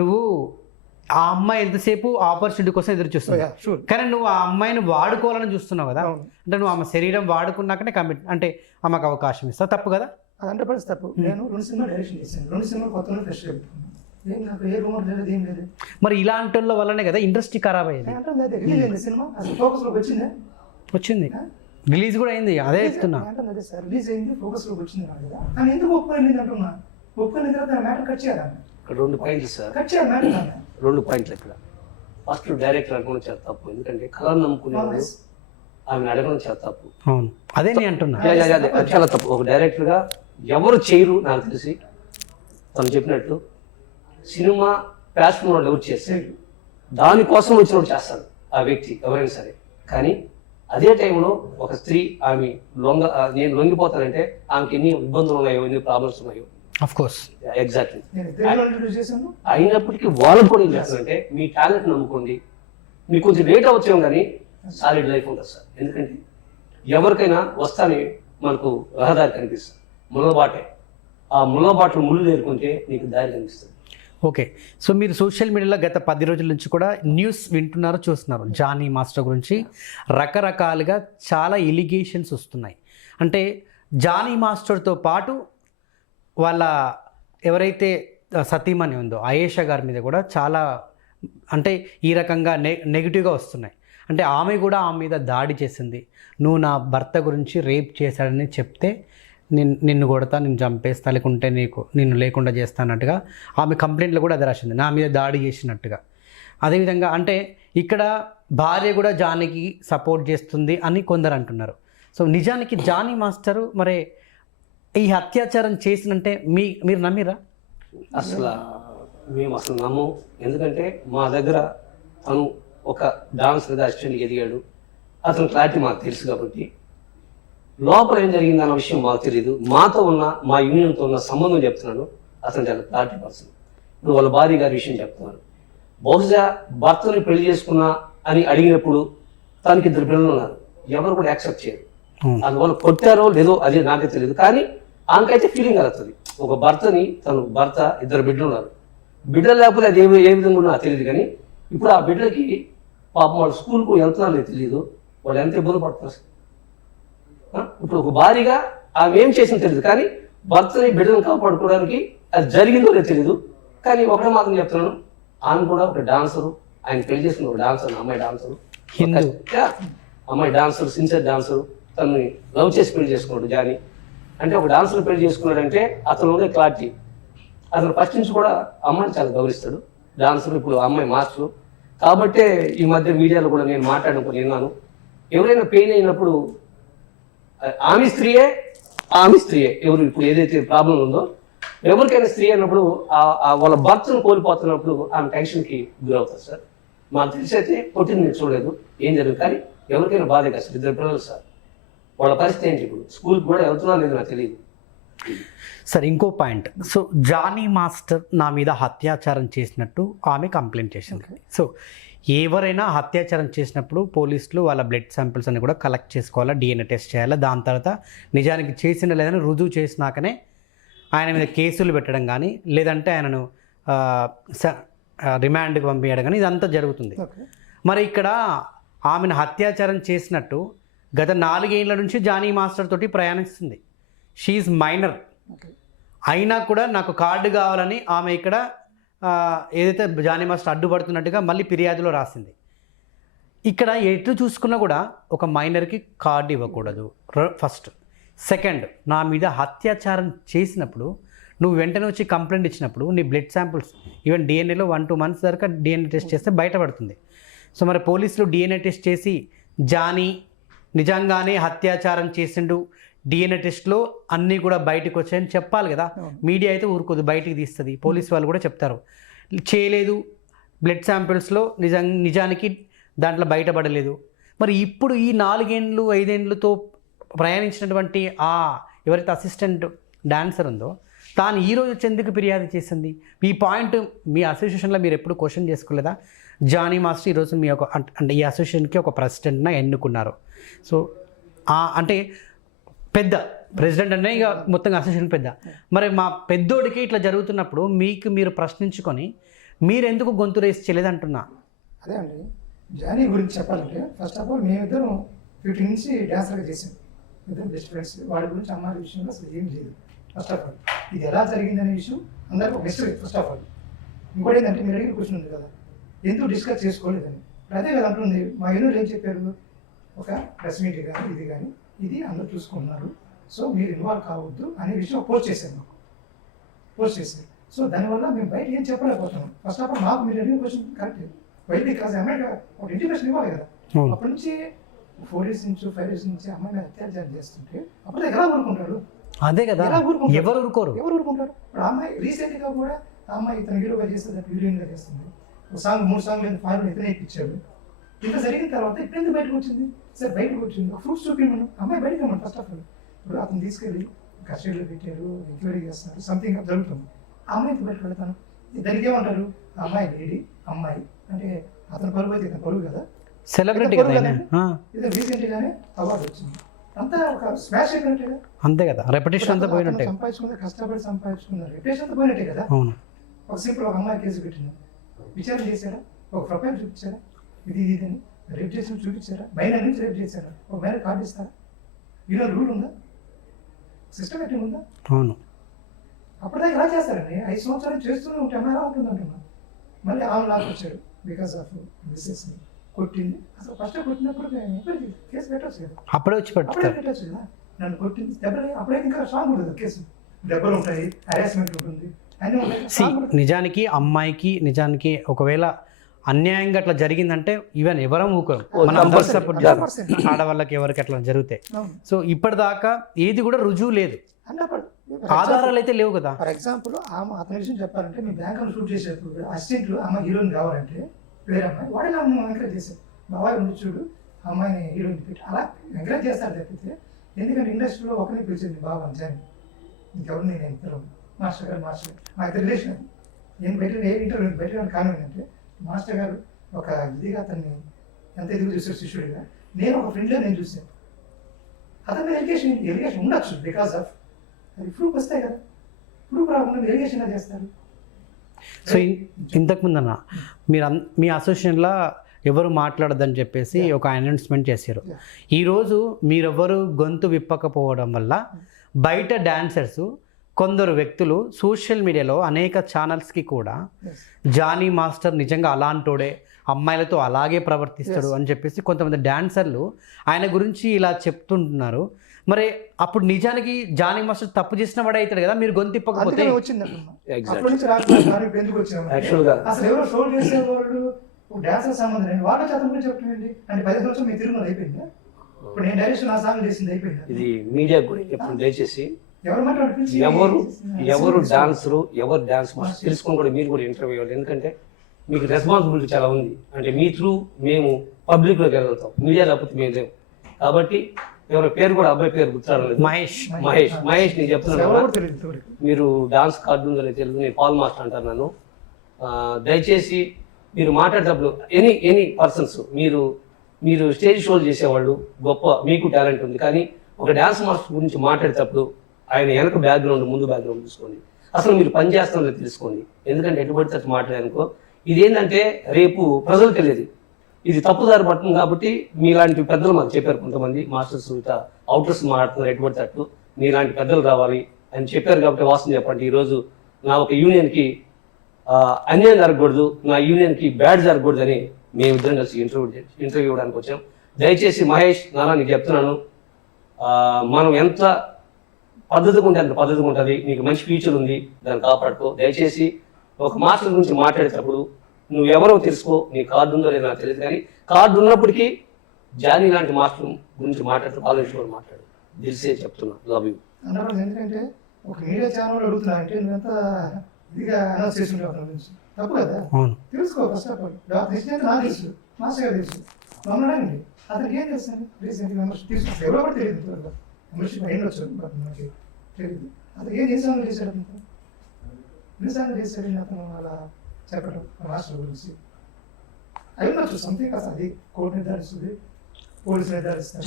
నువ్వు ఆ అమ్మాయి ఎంతసేపు ఆపర్చునిటీ కోసం ఎదురు చూస్తున్నావు, కానీ నువ్వు ఆ అమ్మాయిని వాడుకోవాలని చూస్తున్నావు కదా. అంటే నువ్వు ఆమె శరీరం వాడుకున్నాకనే అంటే ఆమెకు అవకాశం ఇస్తావు, తప్పు కదా? 100% తప్పు. నేను 2 సినిమాలు డైరెక్షన్ చేశాను, 2 సినిమాలు కొత్తగా ఫ్రెష్ చెప్తున్నాను, నాకు ఏ రూమర్ లేదు, ఏం లేదు. మరి ఇలాంటి వాళ్ళ వల్లనే కదా ఇండస్ట్రీ ఖరాబ్ అయ్యేది. రిలీజ్ అయింది సినిమా, అసలు ఫోకస్లోకి వచ్చింది, రిలీజ్ కూడా అయింది, అదే చెప్తున్నా. అదే సార్, రిలీజ్ అయింది, ఫోకస్లోకి వచ్చింది కదా. కానీ ఎందుకు ఒప్పుకోలేదు అంటున్నా? ఒప్పుకున్న తర్వాత మ్యాటర్ కట్ చేయాలి. ఇక్కడ 2 పాయింట్లు సార్, కట్ చేయాలి మ్యాటర్. 2 పాయింట్లు ఇక్కడ. ఫస్ట్ డైరెక్టర్ అనుకోవడం చాలా తప్పు, ఎందుకంటే కళను నమ్ముకునేవాడు ఆమెను అడగడం చాలా తప్పు. అవును, అదే నేను అంటున్నా, చాలా తప్పు. ఒక డైరెక్టర్గా ఎవరు చేయరు నాకు తెలిసి. తను చెప్పినట్టు సినిమా ప్యాషన్ వాళ్ళు ఎవరు చేస్తారు, దానికోసం వచ్చినప్పుడు చేస్తారు ఆ వ్యక్తి ఎవరైనా సరే. కానీ అదే టైంలో ఒక స్త్రీ ఆమె నేను లొంగిపోతానంటే ఆమెకి ఎన్ని ఇబ్బందులు ఉన్నాయో, ఎన్ని ప్రాబ్లమ్స్ ఉన్నాయో. Of course, exactly. అయినప్పటికీ వాళ్ళు కూడా ఏం చేస్తారంటే, మీ టాలెంట్ నమ్ముకోండి, మీకు కొంచెం లేట్ అవచ్చేమో కానీ సాలిడ్ లైఫ్ ఉంటుంది సార్. ఎందుకంటే ఎవరికైనా వస్తానే మనకు రహదారి కనిపిస్తుంది, ముళ్ళబాటే. ఆ ముళ్ళబాటలు ముళ్ళు ఏరుకుంటే నీకు దారి కనిపిస్తుంది. ఓకే, సో మీరు సోషల్ మీడియాలో గత 10 రోజుల నుంచి కూడా న్యూస్ వింటున్నారు, చూస్తున్నారు. జానీ మాస్టర్ గురించి రకరకాలుగా చాలా ఎలిగేషన్స్ వస్తున్నాయి. అంటే జానీ మాస్టర్తో పాటు వాళ్ళ ఎవరైతే సతీమణి ఉందో ఆయేషా గారి మీద కూడా చాలా అంటే ఈ రకంగా నెగిటివ్గా వస్తున్నాయి. అంటే ఆమె కూడా ఆమె మీద దాడి చేసింది. నువ్వు నా భర్త గురించి రేప్ చేశాడని చెప్తే నిన్ను కొడతా, నిన్ను చంపేస్తా, లేకుంటే నిన్ను లేకుండా చేస్తానట్టుగా ఆమె కంప్లైంట్లో కూడా అది రాసింది, నా మీద దాడి చేసినట్టుగా. అదేవిధంగా అంటే ఇక్కడ భార్య కూడా జానీకి సపోర్ట్ చేస్తుంది అని కొందరు అంటున్నారు. సో నిజానికి జానీ మాస్టరు మరి ఈ అత్యాచారం చేసినంటే మీరు నమ్మిరా? మేము అసలు నమ్మం. ఎందుకంటే మా దగ్గర తను ఒక డాన్స్ మీద అసిస్టెంట్కి ఎదిగాడు, అతను క్లారిటీ మాకు తెలుసు. కాబట్టి లోపల ఏం జరిగింది అన్న విషయం మాకు తెలియదు. మాతో ఉన్న మా యూనియన్తో ఉన్న సంబంధం చెప్తున్నాను, అతను చాలా క్లారిటీ పర్సన్. ఇప్పుడు వాళ్ళ భార్య గారి విషయం చెప్తున్నాను. బహుశా భర్తని పెళ్లి చేసుకున్నా అని అడిగినప్పుడు తనకి 2 పిల్లలు ఉన్నారు, ఎవరు కూడా యాక్సెప్ట్ చేయరు. అందువల్ల కొట్టారో లేదో అది నాకే తెలియదు, కానీ ఆమెకైతే ఫీలింగ్ కలుగుతుంది. ఒక భర్తని, తను భర్త, 2 బిడ్డలు ఉన్నారు, బిడ్డలు లేకపోతే అది ఏ విధంగా ఉన్నా తెలియదు. కానీ ఇప్పుడు ఆ బిడ్డలకి పాపం వాళ్ళు స్కూల్కు వెళ్తున్నారో లేదు తెలియదు, వాళ్ళు ఎంత ఇబ్బంది పడుతున్నారు. ఇప్పుడు ఒక భార్యగా ఆమె ఏం చేసిందో తెలియదు, కానీ భర్తని బిడ్డలను కాపాడుకోవడానికి అది జరిగిందో లేదు తెలియదు. కానీ ఒకటే మాత్రం చెప్తున్నాను, ఆమె కూడా ఒక డాన్సరు, ఆయన పెళ్లి చేసిన ఒక డాన్సర్, అమ్మాయి డాన్సరు, అమ్మాయి డాన్సర్, సిన్సియర్ డాన్సరు, తను లవ్ చేసి పెళ్లి చేసుకున్నాడు జానీ. అంటే ఒక డాన్సర్ పెళ్లి చేసుకున్నాడంటే అతను ఉండే క్లారిటీ, అతను ఫస్ట్ నుంచి కూడా అమ్మాయిని చాలా గౌరవిస్తాడు. డాన్సర్ ఇప్పుడు అమ్మాయి మాస్టర్ కాబట్టే ఈ మధ్య మీడియాలో కూడా నేను మాట్లాడుకుని విన్నాను, ఎవరైనా పెయిన్ అయినప్పుడు ఆమె స్త్రీయే ఎవరు ఇప్పుడు ఏదైతే ప్రాబ్లం ఉందో ఎవరికైనా స్త్రీ అన్నప్పుడు వాళ్ళ భర్తను కోల్పోతున్నప్పుడు ఆమె టెన్షన్కి గురవుతారు సార్. మాకు తెలిసి అయితే కొట్టింది నేను చూడలేదు, ఏం జరిగింది, కానీ ఎవరికైనా బాధే కదా సార్. 2 పిల్లలు సార్, వాళ్ళ పరిస్థితి ఏంటి, ఇప్పుడు స్కూల్కి కూడా వెళ్తున్నా లేదు నాకు తెలియదు సార్. ఇంకో పాయింట్, సో జానీ మాస్టర్ నా మీద అత్యాచారం చేసినట్టు ఆమె కంప్లైంట్ చేసింది. సో ఎవరైనా అత్యాచారం చేసినప్పుడు పోలీసులు వాళ్ళ బ్లడ్ శాంపిల్స్ అన్ని కూడా కలెక్ట్ చేసుకోవాలా, DNA టెస్ట్ చేయాలా, దాని తర్వాత నిజానికి చేసిన లేదని రుజువు చేసినాకనే ఆయన మీద కేసులు పెట్టడం కానీ లేదంటే ఆయనను రిమాండ్కి పంపించడం కానీ ఇదంతా జరుగుతుంది. మరి ఇక్కడ ఆమెను అత్యాచారం చేసినట్టు గత 4 ఏళ్ల నుంచి జానీ మాస్టర్ తోటి ప్రయాణిస్తుంది. షీఈ్ మైనర్ అయినా కూడా నాకు కార్డు కావాలని ఆమె ఇక్కడ ఏదైతే జానీ మాస్టర్ అడ్డుపడుతున్నట్టుగా మళ్ళీ ఫిర్యాదులో రాసింది. ఇక్కడ ఎటు చూసుకున్నా కూడా ఒక మైనర్కి కార్డు ఇవ్వకూడదు ఫస్ట్. సెకండ్, నా మీద అత్యాచారం చేసినప్పుడు నువ్వు వెంటనే వచ్చి కంప్లైంట్ ఇచ్చినప్పుడు నీ బ్లడ్ శాంపుల్స్ ఈవెన్ DNAలో 1-2 మంత్స్ దాకా DNA టెస్ట్ చేస్తే బయటపడుతుంది. సో మరి పోలీసులు DNA టెస్ట్ చేసి జానీ నిజంగానే అత్యాచారం చేసిండు, DNA టెస్ట్లో అన్నీ కూడా బయటకు వచ్చాయని చెప్పాలి కదా. మీడియా అయితే ఊరుకోదు, బయటికి తీస్తుంది. పోలీసు వాళ్ళు కూడా చెప్తారు చేయలేదు, బ్లడ్ శాంపిల్స్లో నిజానికి దాంట్లో బయటపడలేదు. మరి ఇప్పుడు ఈ 4 ఏళ్ళు 5 ఏళ్ళతో ప్రయాణించినటువంటి ఎవరైతే అసిస్టెంట్ డాన్సర్ ఉందో తాను ఈరోజు వచ్చి ఎందుకు ఫిర్యాదు చేసింది? ఈ పాయింట్ మీ అసోసియేషన్లో మీరు ఎప్పుడు క్వశ్చన్ చేసుకోలేదా? జానీ మాస్టర్ ఈరోజు మీ అంటే ఈ అసోసియేషన్కి ఒక ప్రెసిడెంట్న ఎన్నుకున్నారు. సో అంటే పెద్ద ప్రెసిడెంట్ అంటే ఇక మొత్తం అసోసియేషన్ పెద్ద. మరి మా పెద్దోడికి ఇట్లా జరుగుతున్నప్పుడు మీరు ప్రశ్నించుకొని మీరు ఎందుకు గొంతు రేసి చేయలేదు అంటున్నా. అదే అండి, జానీ గురించి చెప్పాలంటే ఫస్ట్ ఆఫ్ ఆల్ మేమిద్దరం 15 నుంచి డ్యాన్సర్గా చేసాం, ఇద్దరు బెస్ట్ ఫ్రెండ్స్. వాడి గురించి అమ్మాయి విషయంలో అసలు ఏం లేదు. ఫస్ట్ ఆఫ్ ఆల్ ఇది ఎలా జరిగిందనే విషయం అందరికీ ఒక మిస్టరీ ఫస్ట్ ఆఫ్ ఆల్. ఇంకోటి ఏంటంటే మీరు అడిగిన క్వశ్చన్ ఉంది కదా, ఎందుకు డిస్కస్ చేసుకోలేదని. అదే కదా అంటుంది, మా యూనిట్ ఏం చెప్పారు, ఒక ప్రెస్ మీట్ కానీ ఇది కానీ ఇది అందరూ చూసుకున్నారు, సో మీరు ఇన్వాల్వ్ కావద్దు అనే విషయం పోస్ట్ చేశారు, మాకు పోస్ట్ చేశారు. సో దానివల్ల మేము బయట ఏం చెప్పలేకపోతున్నాం. ఫస్ట్ ఆఫ్ ఆల్ మాకు మీరు అడిగిన క్వశ్చన్ కరెక్ట్, బయట బికాజ్ అమ్మాయి ఒక ఇంటిమేషన్ ఇవ్వాలి కదా. అప్పటి నుంచి 4 years నుంచి 5 years నుంచి అమ్మాయి మీద అత్యాచారం చేస్తుంటే అప్పుడు ఎలా ఊరుకుంటారు? అదే కదా, ఎవరు ఊరుకోరు. ఎవరు ఊరుకుంటారు? ఇప్పుడు అమ్మాయి రీసెంట్గా కూడా అమ్మాయి ఇతను హీరోగా చేస్తుంది, హీరోయిన్గా చేస్తుంది. ఒక సాంగ్ 3 సాంగ్లు ఫాయిల్ ఇతనే ఇప్పించాడు. ఇంత జరిగిన తర్వాత ఇప్పుడు ఎందుకు బయటకు వచ్చింది? సరే బయటకు వచ్చింది, ఒక ప్రూఫ్స్ చూపించమను, అమ్మాయి బయటకు రమ్మను ఫస్ట్ ఆఫ్ ఆల్. ఇప్పుడు అతను తీసుకెళ్ళి కస్టడీలో పెట్టారు, ఎంక్వైరీ చేస్తున్నారు, సంథింగ్ జరుగుతుంది. ఆ అమ్మాయికి బయటకు వెళ్తాను, దానికి ఏమంటారు? అమ్మాయి లేడీ, అమ్మాయి అంటే అతను పరుగు అయితే ఇతను పరుగు కదా, సెలబ్రిటీ కదా, ఇది రీసెంట్గానే అవార్డు వచ్చింది. అంతా ఒక స్మాష్ అయినట్టే అంతే కదా, రెప్యుటేషన్ అంతా పోయినట్టే. సంపాదించుకున్న కష్టపడి సంపాదించుకున్న రెప్యుటేషన్ అంతా పోయినట్టే కదా. అవును. ఒక సింపుల్ ఒక అమ్మాయి కేసు పెట్టింది, విచారణ చేశారా? ఒక ప్రొఫైల్ చూపించారా? ఇది అని రేప్ చేసి చూపించారా? బయట నుంచి రేప్ చేశారా? ఒక మేర కార్డు ఇస్తారా? ఈరోజు రూల్ ఉందా? సిస్టమేటిక్ ఉందా? అవును. అప్పటిదాకా ఎలా చేస్తారండి? 5 సంవత్సరాలు చేస్తూనే ఉంటే అమ్మాయి ఎలా ఉంటుంది అంటున్నా. మళ్ళీ ఆమె నాకు వచ్చాడు బికాస్ ఆఫ్ మిస్సెస్ కొట్టింది. అసలు ఫస్ట్ కొట్టినప్పుడు కేసు పెట్టచ్చు కదా, అప్పుడే వచ్చి అప్పుడే పెట్టచ్చు కదా. నన్ను కొట్టింది దెబ్బలు, అప్పుడే ఇంకా స్ట్రాంగ్ ఉంటుంది కేసు. దెబ్బలు ఉంటాయి, హరాస్మెంట్ ఉంటుంది, అన్నీ ఉంటాయి. నిజానికి అమ్మాయికి నిజానికి ఒకవేళ అన్యాయంగా అట్లా జరిగిందంటే ఈవెన్ ఎవరం ఊకోరు, ఆడవాళ్ళకి ఎవరికి అట్లా జరిగితే. సో ఇప్పటిదాకా ఏది కూడా రుజువు లేదు, ఆధారాలు అయితే లేవు కదా. ఫర్ ఎగ్జాంపుల్ ఆమె అతని విషయం చెప్పాలంటే మీ బ్యాంక్ అకౌంట్ షూట్ చేసేటప్పుడు అసిస్టెంట్లు అమ్మ హీరోయిన్ కావాలంటే వేరే అమ్మాయి వాడే అమ్మ ఎంకరేజ్ చేశారు. బాబాయ్ ఉండి చూడు అమ్మాయిని హీరోయిన్ పెట్టి అలా ఎంకరేజ్ చేస్తారు తప్పితే. ఎందుకంటే ఇండస్ట్రీలో ఒకరిని పిలిచింది బాబా అని జాని, ఇంకెవరిని నేను ఇద్దరు మాస్టర్ గారు మా ఇద్దరు రిలేషన్. నేను బయట ఏ ఇంటర్వ్యూ బయట కానివ్వంటే మాస్టర్ గారు ఒక ఇదిగా అతన్ని ఎంత ఎదుగు చూసారు శిష్యుడిగా, నేను ఒక ఫ్రెండ్లో నేను చూశాను. అతని మీద ఎలిగేషన్ ఉండొచ్చు బికాస్ ఆఫ్ అది ప్రూఫ్ వస్తాయి కదా, ప్రూఫ్ రాకుండా ఎలిగేషన్ ఎలా చేస్తారు? సో ఇంతకుముందు అన్న మీరు మీ అసోసియేషన్లో ఎవరు మాట్లాడదని చెప్పేసి ఒక అనౌన్స్మెంట్ చేశారు. ఈరోజు మీరెవరు గొంతు విప్పకపోవడం వల్ల బయట డాన్సర్స్ కొందరు వ్యక్తులు సోషల్ మీడియాలో అనేక ఛానల్స్కి కూడా జానీ మాస్టర్ నిజంగా అలాంటోడే, అమ్మాయిలతో అలాగే ప్రవర్తిస్తాడు అని చెప్పేసి కొంతమంది డాన్సర్లు ఆయన గురించి ఇలా చెప్తుంటున్నారు. మరి అప్పుడు నిజానికి జానీ మాస్టర్ తప్పు చేసిన వాడే అవుతాడు కదా, మీరు గొంతు తిప్పకపోతే వచ్చింది ఎందుకు యాక్చువల్గా అసలు ఎవరో షో చేసేవాళ్ళు డాన్సర్ సంబంధం లేదు, వాళ్ళ శాతం గురించి చెప్తుందండి. అంటే 10 సంవత్సరం మీ తిరుగుమల అయిపోయిందా? ఇప్పుడు నేను డైరెక్షన్ నా సాంగ్ చేసింది అయిపోయిందా? ఇది మీడియా కూడా ఎప్పుడు దయచేసి ఎవరు మాట్లాడుతుంది, ఎవరు డాన్సరు, ఎవరు డాన్స్ మాస్టర్ తెలుసుకొని కూడా మీరు కూడా ఇంటర్వ్యూ ఇవ్వాలి. ఎందుకంటే మీకు రెస్పాన్సిబిలిటీ చాలా ఉంది. అంటే మీ త్రూ మేము పబ్లిక్లోకి వెళ్ళగలుగుతాం, మీడియా లేకపోతే మేము లేవు. కాబట్టి ఎవరి పేరు కూడా అబ్బాయి పేరు గుర్తురాలేదు, మహేష్ నేను చెప్తున్నాను. మీరు డాన్స్ కార్డు ఉందో లేదు తెలుగు, నేను పాల్ మాస్టర్ అంటారు నన్ను. దయచేసి మీరు మాట్లాడేటప్పుడు ఎనీ పర్సన్స్ మీరు స్టేజ్ షోలు చేసేవాళ్ళు గొప్ప, మీకు టాలెంట్ ఉంది, కానీ ఒక డాన్స్ మాస్టర్ గురించి మాట్లాడేటప్పుడు ఆయన వెనక బ్యాక్గ్రౌండ్ ముందు బ్యాక్గ్రౌండ్ చూసుకోండి, అసలు మీరు పని చేస్తారో తెలుసుకోండి. ఎందుకంటే ఎటువంటి తట్టు మాట్లాడారనుకో ఇది ఏంటంటే రేపు ప్రజలు తెలియదు, ఇది తప్పుదారి పడుతుంది. కాబట్టి మీలాంటి పెద్దలు మాకు చెప్పారు, కొంతమంది మాస్టర్స్ ఇట్లా అవుటర్స్ మాట్లాడుతున్నారు ఎటువంటి తట్టు, మీలాంటి పెద్దలు రావాలి అని చెప్పారు. కాబట్టి వాస్తవం చెప్పండి, ఈరోజు నా ఒక యూనియన్కి అన్యాయం జరగకూడదు, నా యూనియన్కి బ్యాడ్ జరగకూడదు అని మేము ఇద్దరం కలిసి ఇంటర్వ్యూ ఇవ్వడానికి వచ్చాం. దయచేసి మహేష్ నాన్న నీకు చెప్తున్నాను, మనం ఎంత పద్ధతిగా ఉంటే అంత పద్ధతిగా ఉంటుంది, నీకు మంచి ఫ్యూచర్ ఉంది, దాన్ని కాపాడుకో. దయచేసి ఒక మాస్టర్ గురించి మాట్లాడేటప్పుడు నువ్వు ఎవరో తెలుసుకో, నీ కార్డు ఉందో లేదో నాకు తెలియదు, కానీ కార్డు ఉన్నప్పటికీ జానీ లాంటి మాస్టర్ గురించి మాట్లాడుతూ ఆలోచించుకొని మాట్లాడు, తెలిసే చెప్తున్నా. Love you. ఎందుకంటే ఒక మీడియా ఛానల్ అడుగుతున్నా అంటే నువ్వెంత ఇదిగా అనౌన్స్ చేస్తుంటావు, తప్పు కదా, తెలుసుకో. ఫస్ట్ ఆఫ్ ఆల్ నిశ్చయంగా నాకు తెలుసు, మాస్టర్ గారు తెలుసు, మమ్మల్ని అడగండి అతనికి ఏం తెలుస్తాను. రీసెంట్గా మెంబర్షిప్ తీసుకుంటే ఎవరో కూడా తెలియదు, మెంబర్షిప్ అయిన వచ్చు మనకి తెలియదు. అతను ఏం చేసామని చేశాడు, అతను ఎన్నిసార్లు చేశాడు అతను అలా చెప్పడం మాస్టర్ గురించి. అయి ఉండొచ్చు సంథింగ్, అసలు అది కోర్టు నిర్ధారిస్తుంది, పోలీసు నిర్ధారిస్తారు,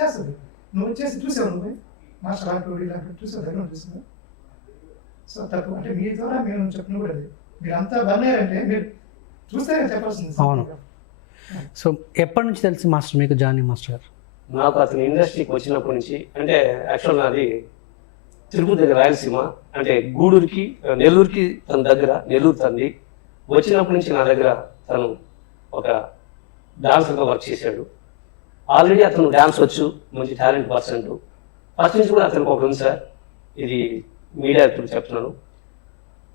చేస్తుంది. నువ్వు వచ్చేసి చూసావు, నువ్వు మాస్టర్ ఆటోడి ఇలాంటి చూసావు, దగ్గర చూసావు. సో తప్పు అంటే మీ ద్వారా మేము చెప్పిన కూడా మీరు అంతా బన్నారంటే మీరు చూస్తే చెప్పాల్సింది. అవును. సో ఎప్పటి నుంచి తెలుసు మాస్టర్ మీకు జానీ మాస్టర్ గారు? నాకు అతను ఇండస్ట్రీకి వచ్చినప్పటి నుంచి, అంటే యాక్చువల్ నాది తిరుపతి దగ్గర రాయలసీమ, అంటే గూడూరుకి నెల్లూరుకి తన దగ్గర, నెల్లూరు తంది. వచ్చినప్పటి నుంచి నా దగ్గర తను ఒక డాన్సర్గా వర్క్ చేశాడు. ఆల్రెడీ అతను డాన్స్ వచ్చు, మంచి టాలెంట్ పర్సన్. ఫస్ట్ నుంచి కూడా అతనికి ఒక ఉంది సార్, ఇది మీడియా చెప్తున్నాను,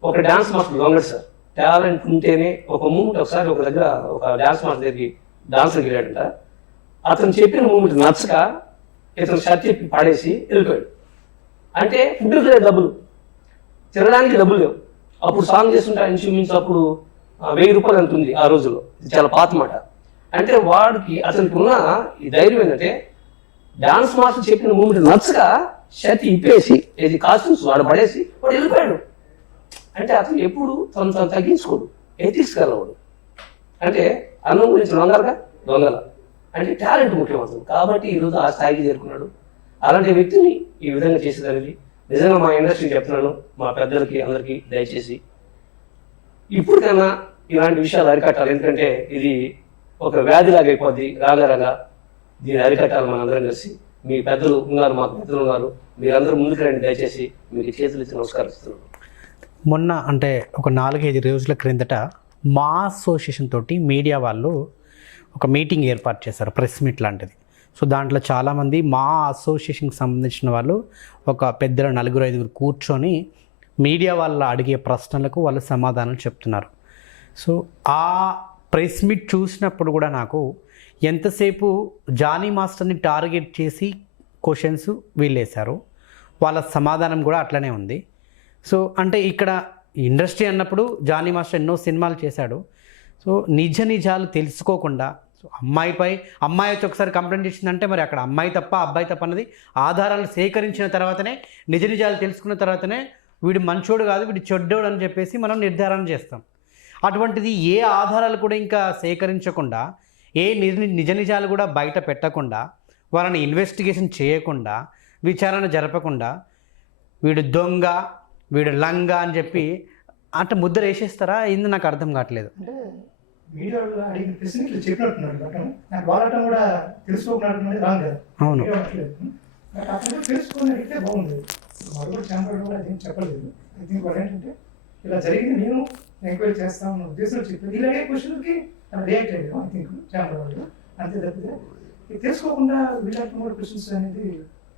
ఒక డాన్స్ మాస్టర్ లొంగడు సార్. టాలెంట్ ఉంటేనే ఒక మూమెంట్, ఒకసారి ఒక దగ్గర ఒక డాన్స్ మాస్టర్ దగ్గరికి డాన్సర్కి వెళ్ళాడంట. అతను చెప్పిన మూమెంట్ నచ్చక ఇతను షర్ట్ చెప్పి పాడేసి వెళ్ళిపోయాడు. అంటే ఫుడ్కి లేదు డబ్బులు, తినడానికి డబ్బులు లేవు. అప్పుడు సాంగ్ చేస్తుంటే ఇంచుమించు అప్పుడు 1000 రూపాయలు ఎంత ఉంది ఆ రోజుల్లో, ఇది చాలా పాత మాట. అంటే వాడికి అతనికి ఉన్న ఈ ధైర్యం ఏంటంటే డాన్స్ మాస్టర్ చెప్పిన మూమెంట్ నచ్చక షర్ట్ ఇప్పేసి ఇది కాస్ట్యూమ్స్ వాడు పడేసి వాడు వెళ్ళిపోయాడు. అంటే అతను ఎప్పుడు తను తగ్గించుకోడు, ఎథిక్స్ కలవాడు. అంటే అన్నం గురించి దొంగల అంటే టాలెంట్ ముఖ్యం అతను. కాబట్టి ఈరోజు ఆ స్థాయికి చేరుకున్నాడు. అలాంటి వ్యక్తిని ఈ విధంగా చేసేదానికి నిజంగా మా ఇండస్ట్రీకి చెప్తున్నాను, మా పెద్దలకి అందరికీ దయచేసి ఇప్పటికైనా ఇలాంటి విషయాలు అరికట్టాలి. ఎందుకంటే ఇది ఒక వ్యాధిలాగా అయిపోద్ది, రాగా దీన్ని అరికట్టాలి మనందరం కలిసి. మీ పెద్దలు ఉన్నారు, మాకు పెద్దలు ఉన్నారు, మీరందరూ ముందుకు రండి దయచేసి. మీకు చేతులు ఇచ్చి నమస్కరిస్తున్నాను. మొన్న అంటే ఒక 4-5 రోజుల క్రిందట మా అసోసియేషన్ తోటి మీడియా వాళ్ళు ఒక మీటింగ్ ఏర్పాటు చేశారు, ప్రెస్ మీట్ లాంటిది. సో దాంట్లో చాలామంది మా అసోసియేషన్కి సంబంధించిన వాళ్ళు ఒక పెద్దల 4-5 కూర్చొని మీడియా వాళ్ళు అడిగే ప్రశ్నలకు వాళ్ళు సమాధానాలు చెప్తున్నారు. సో ఆ ప్రెస్ మీట్ చూసినప్పుడు కూడా నాకు ఎంతసేపు జానీ మాస్టర్ని టార్గెట్ చేసి క్వశ్చన్స్ వీళ్ళేశారు, వాళ్ళ సమాధానం కూడా అట్లనే ఉంది. సో అంటే ఇక్కడ ఇండస్ట్రీ అన్నప్పుడు జానీ మాస్టర్ ఎన్నో సినిమాలు చేశాడు. సో నిజాలు తెలుసుకోకుండా, సో అమ్మాయి వచ్చి ఒకసారి కంప్లైంట్ చేసిందంటే మరి అక్కడ అమ్మాయి తప్ప అబ్బాయి తప్ప అన్నది ఆధారాలు సేకరించిన తర్వాతనే, నిజాలు తెలుసుకున్న తర్వాతనే వీడు మంచోడు కాదు వీడు చెడ్డోడు అని చెప్పేసి మనం నిర్ధారణ చేస్తాం. అటువంటిది ఏ ఆధారాలు కూడా ఇంకా సేకరించకుండా, ఏ నిజాలు కూడా బయట పెట్టకుండా వాళ్ళని ఇన్వెస్టిగేషన్ చేయకుండా విచారణ జరపకుండా వీడు దొంగ వీడు లంగా అని చెప్పి అంటే ముద్ర వేసేస్తారా ఏంది నాకు అర్థం కావట్లేదు. అంటే మీడియాలో అడిగిన ప్రశ్న ఇట్లా చెప్పినట్టున్నారు బట్ నాకు వాళ్ళటం కూడా తెలుసుకోకున్నట్టున్నది రాంగ్ కదా. అవును. మీడియా అనట్లేదు. బట్ అతను తెలుసుకొని అడిగితే బాగుంది. వాడు కూడా ఛాంబర్ కూడా అదేం చెప్పలేదు. ఐ థింక్ వాడు ఏంటంటే ఇలా జరిగింది నేను ఎంక్వైరీ చేస్తామన్న ఉద్దేశంలో చెప్పి వీళ్ళు అడిగే క్వశ్చన్కి రియాక్ట్ అయ్యాను. ఐ థింక్ ఛాంబర్ వాళ్ళు అంతే తప్పితే ఇది తెలుసుకోకుండా వీళ్ళకి కూడా క్వశ్చన్స్ అనేది